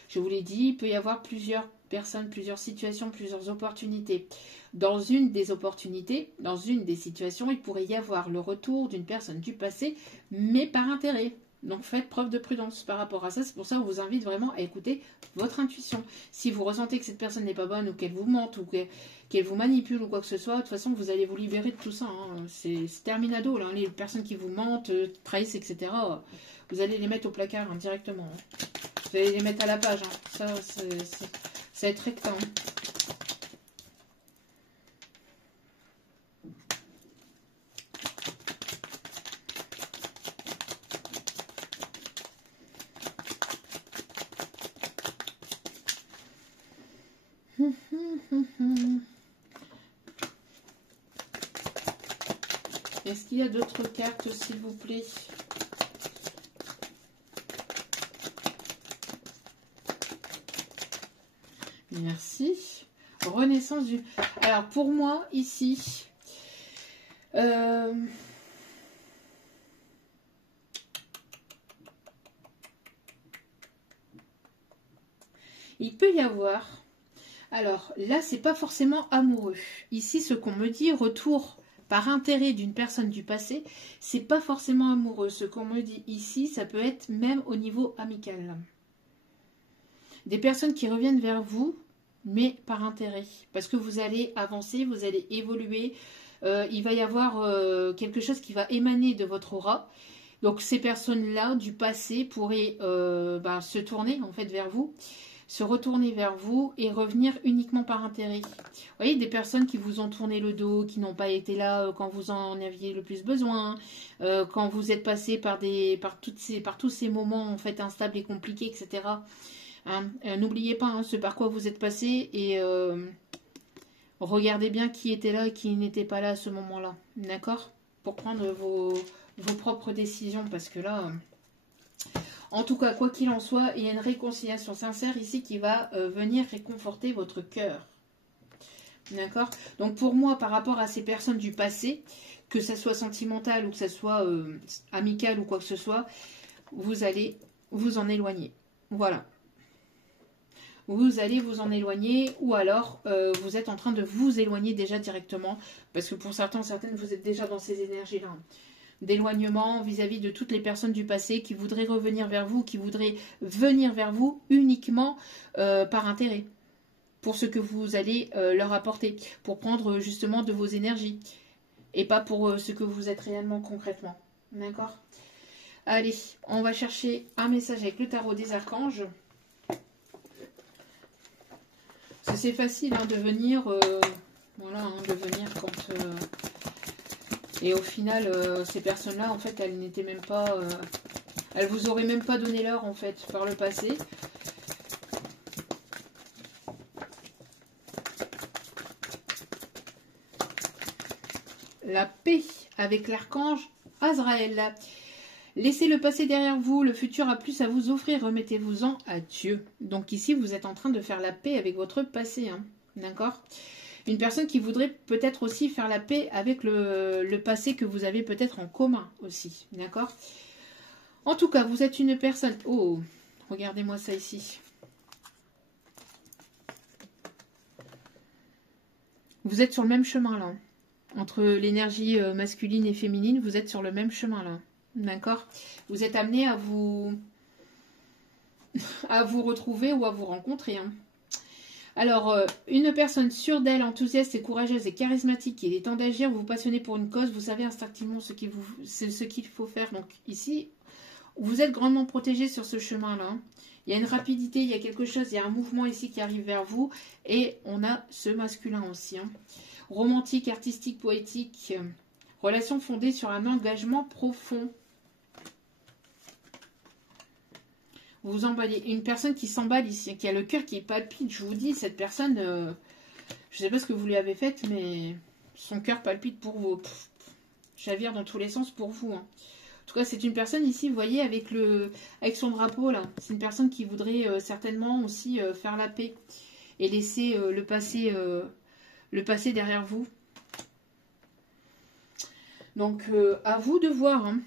Je vous l'ai dit, il peut y avoir plusieurs personnes, plusieurs situations, plusieurs opportunités. Dans une des opportunités, dans une des situations, il pourrait y avoir le retour d'une personne du passé, mais par intérêt. Donc faites preuve de prudence par rapport à ça. C'est pour ça qu'on vous invite vraiment à écouter votre intuition. Si vous ressentez que cette personne n'est pas bonne ou qu'elle vous mente ou qu'elle vous manipule ou quoi que ce soit, de toute façon vous allez vous libérer de tout ça. Hein. C'est terminado. Là. Les personnes qui vous mentent, trahissent, etc. Vous allez les mettre au placard hein, directement. Hein. Vous allez les mettre à la page. Hein. Ça va être rectant. Est-ce qu'il y a d'autres cartes, s'il vous plaît? Merci. Renaissance du... Alors, pour moi, ici... il peut y avoir... Alors, là, c'est pas forcément amoureux. Ici, ce qu'on me dit, retour par intérêt d'une personne du passé, c'est pas forcément amoureux. Ce qu'on me dit ici, ça peut être même au niveau amical. Des personnes qui reviennent vers vous, mais par intérêt. Parce que vous allez avancer, vous allez évoluer. Il va y avoir quelque chose qui va émaner de votre aura. Donc, ces personnes-là, du passé, pourraient se tourner, en fait, vers vous. Se retourner vers vous et revenir uniquement par intérêt. Vous voyez, des personnes qui vous ont tourné le dos, qui n'ont pas été là quand vous en aviez le plus besoin, quand vous êtes passé par tous ces moments en fait instables et compliqués, etc. Hein, n'oubliez pas ce par quoi vous êtes passé et regardez bien qui était là et qui n'était pas là à ce moment-là. D'accord? Pour prendre vos propres décisions parce que là... En tout cas, quoi qu'il en soit, il y a une réconciliation sincère ici qui va venir réconforter votre cœur. D'accord? Donc pour moi, par rapport à ces personnes du passé, que ça soit sentimental ou que ça soit amical ou quoi que ce soit, vous allez vous en éloigner. Voilà. Vous allez vous en éloigner ou alors vous êtes en train de vous éloigner déjà directement parce que pour certaines, vous êtes déjà dans ces énergies-là. D'éloignement vis-à-vis de toutes les personnes du passé qui voudraient revenir vers vous, qui voudraient venir vers vous uniquement par intérêt, pour ce que vous allez leur apporter, pour prendre justement de vos énergies, et pas pour ce que vous êtes réellement concrètement. D'accord? Allez, on va chercher un message avec le tarot des archanges. C'est facile hein, de venir, voilà, hein, de venir quand... Et au final, ces personnes-là, en fait, elles n'étaient même pas... elles vous auraient même pas donné l'heure, en fait, par le passé. La paix avec l'archange Azraël. Laissez le passé derrière vous, le futur a plus à vous offrir, remettez-vous-en à Dieu. Donc ici, vous êtes en train de faire la paix avec votre passé, hein, d'accord ? Une personne qui voudrait peut-être aussi faire la paix avec le passé que vous avez peut-être en commun aussi. D'accord? En tout cas, vous êtes une personne... Oh, regardez-moi ça ici. Vous êtes sur le même chemin là. Entre l'énergie masculine et féminine, vous êtes sur le même chemin là. D'accord? Vous êtes amené à vous retrouver ou à vous rencontrer. Hein. Alors, une personne sûre d'elle, enthousiaste et courageuse et charismatique, il est temps d'agir, vous vous passionnez pour une cause, vous savez instinctivement ce qu'il faut faire. Donc ici, vous êtes grandement protégé sur ce chemin-là. Il y a une rapidité, il y a quelque chose, il y a un mouvement ici qui arrive vers vous. Et on a ce masculin aussi. Hein. Romantique, artistique, poétique. Relation fondée sur un engagement profond. Vous vous emballez. Une personne qui s'emballe ici, qui a le cœur qui palpite. Je vous dis, cette personne, je ne sais pas ce que vous lui avez fait, mais son cœur palpite pour vous. Chavire dans tous les sens pour vous. Hein. En tout cas, c'est une personne ici, vous voyez, avec son drapeau, là. C'est une personne qui voudrait certainement aussi faire la paix et laisser le passé derrière vous. Donc, à vous de voir. Hein.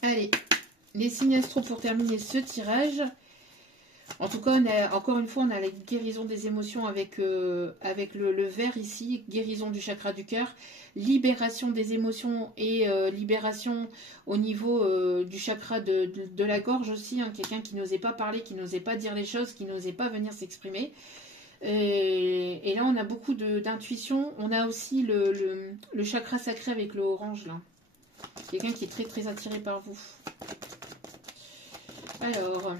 Allez, les signes astro pour terminer ce tirage. En tout cas, encore une fois, on a la guérison des émotions avec le vert ici, guérison du chakra du cœur, libération des émotions et libération au niveau du chakra de la gorge aussi, hein, quelqu'un qui n'osait pas parler, qui n'osait pas dire les choses, qui n'osait pas venir s'exprimer. Et là, on a beaucoup d'intuition. On a aussi le chakra sacré avec le orange, là. Quelqu'un qui est très, très attiré par vous. Alors...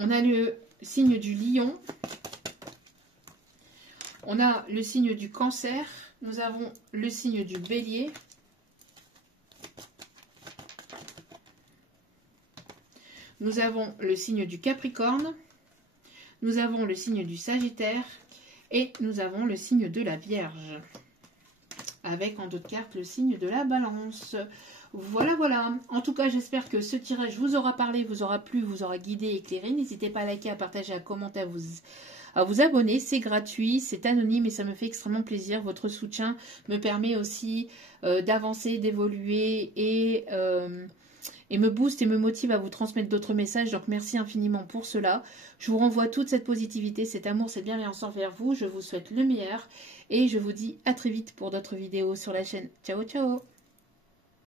On a le signe du lion. On a le signe du cancer. Nous avons le signe du bélier. Nous avons le signe du capricorne. Nous avons le signe du sagittaire. Et nous avons le signe de la vierge. Avec en d'autres cartes le signe de la balance. Voilà, voilà. En tout cas, j'espère que ce tirage vous aura parlé, vous aura plu, vous aura guidé, éclairé. N'hésitez pas à liker, à partager, à commenter, à vous abonner. C'est gratuit, c'est anonyme et ça me fait extrêmement plaisir. Votre soutien me permet aussi d'avancer, d'évoluer et me booste et me motive à vous transmettre d'autres messages. Donc, merci infiniment pour cela. Je vous renvoie toute cette positivité, cet amour, cette bienveillance envers vous. Je vous souhaite le meilleur et je vous dis à très vite pour d'autres vidéos sur la chaîne. Ciao, ciao!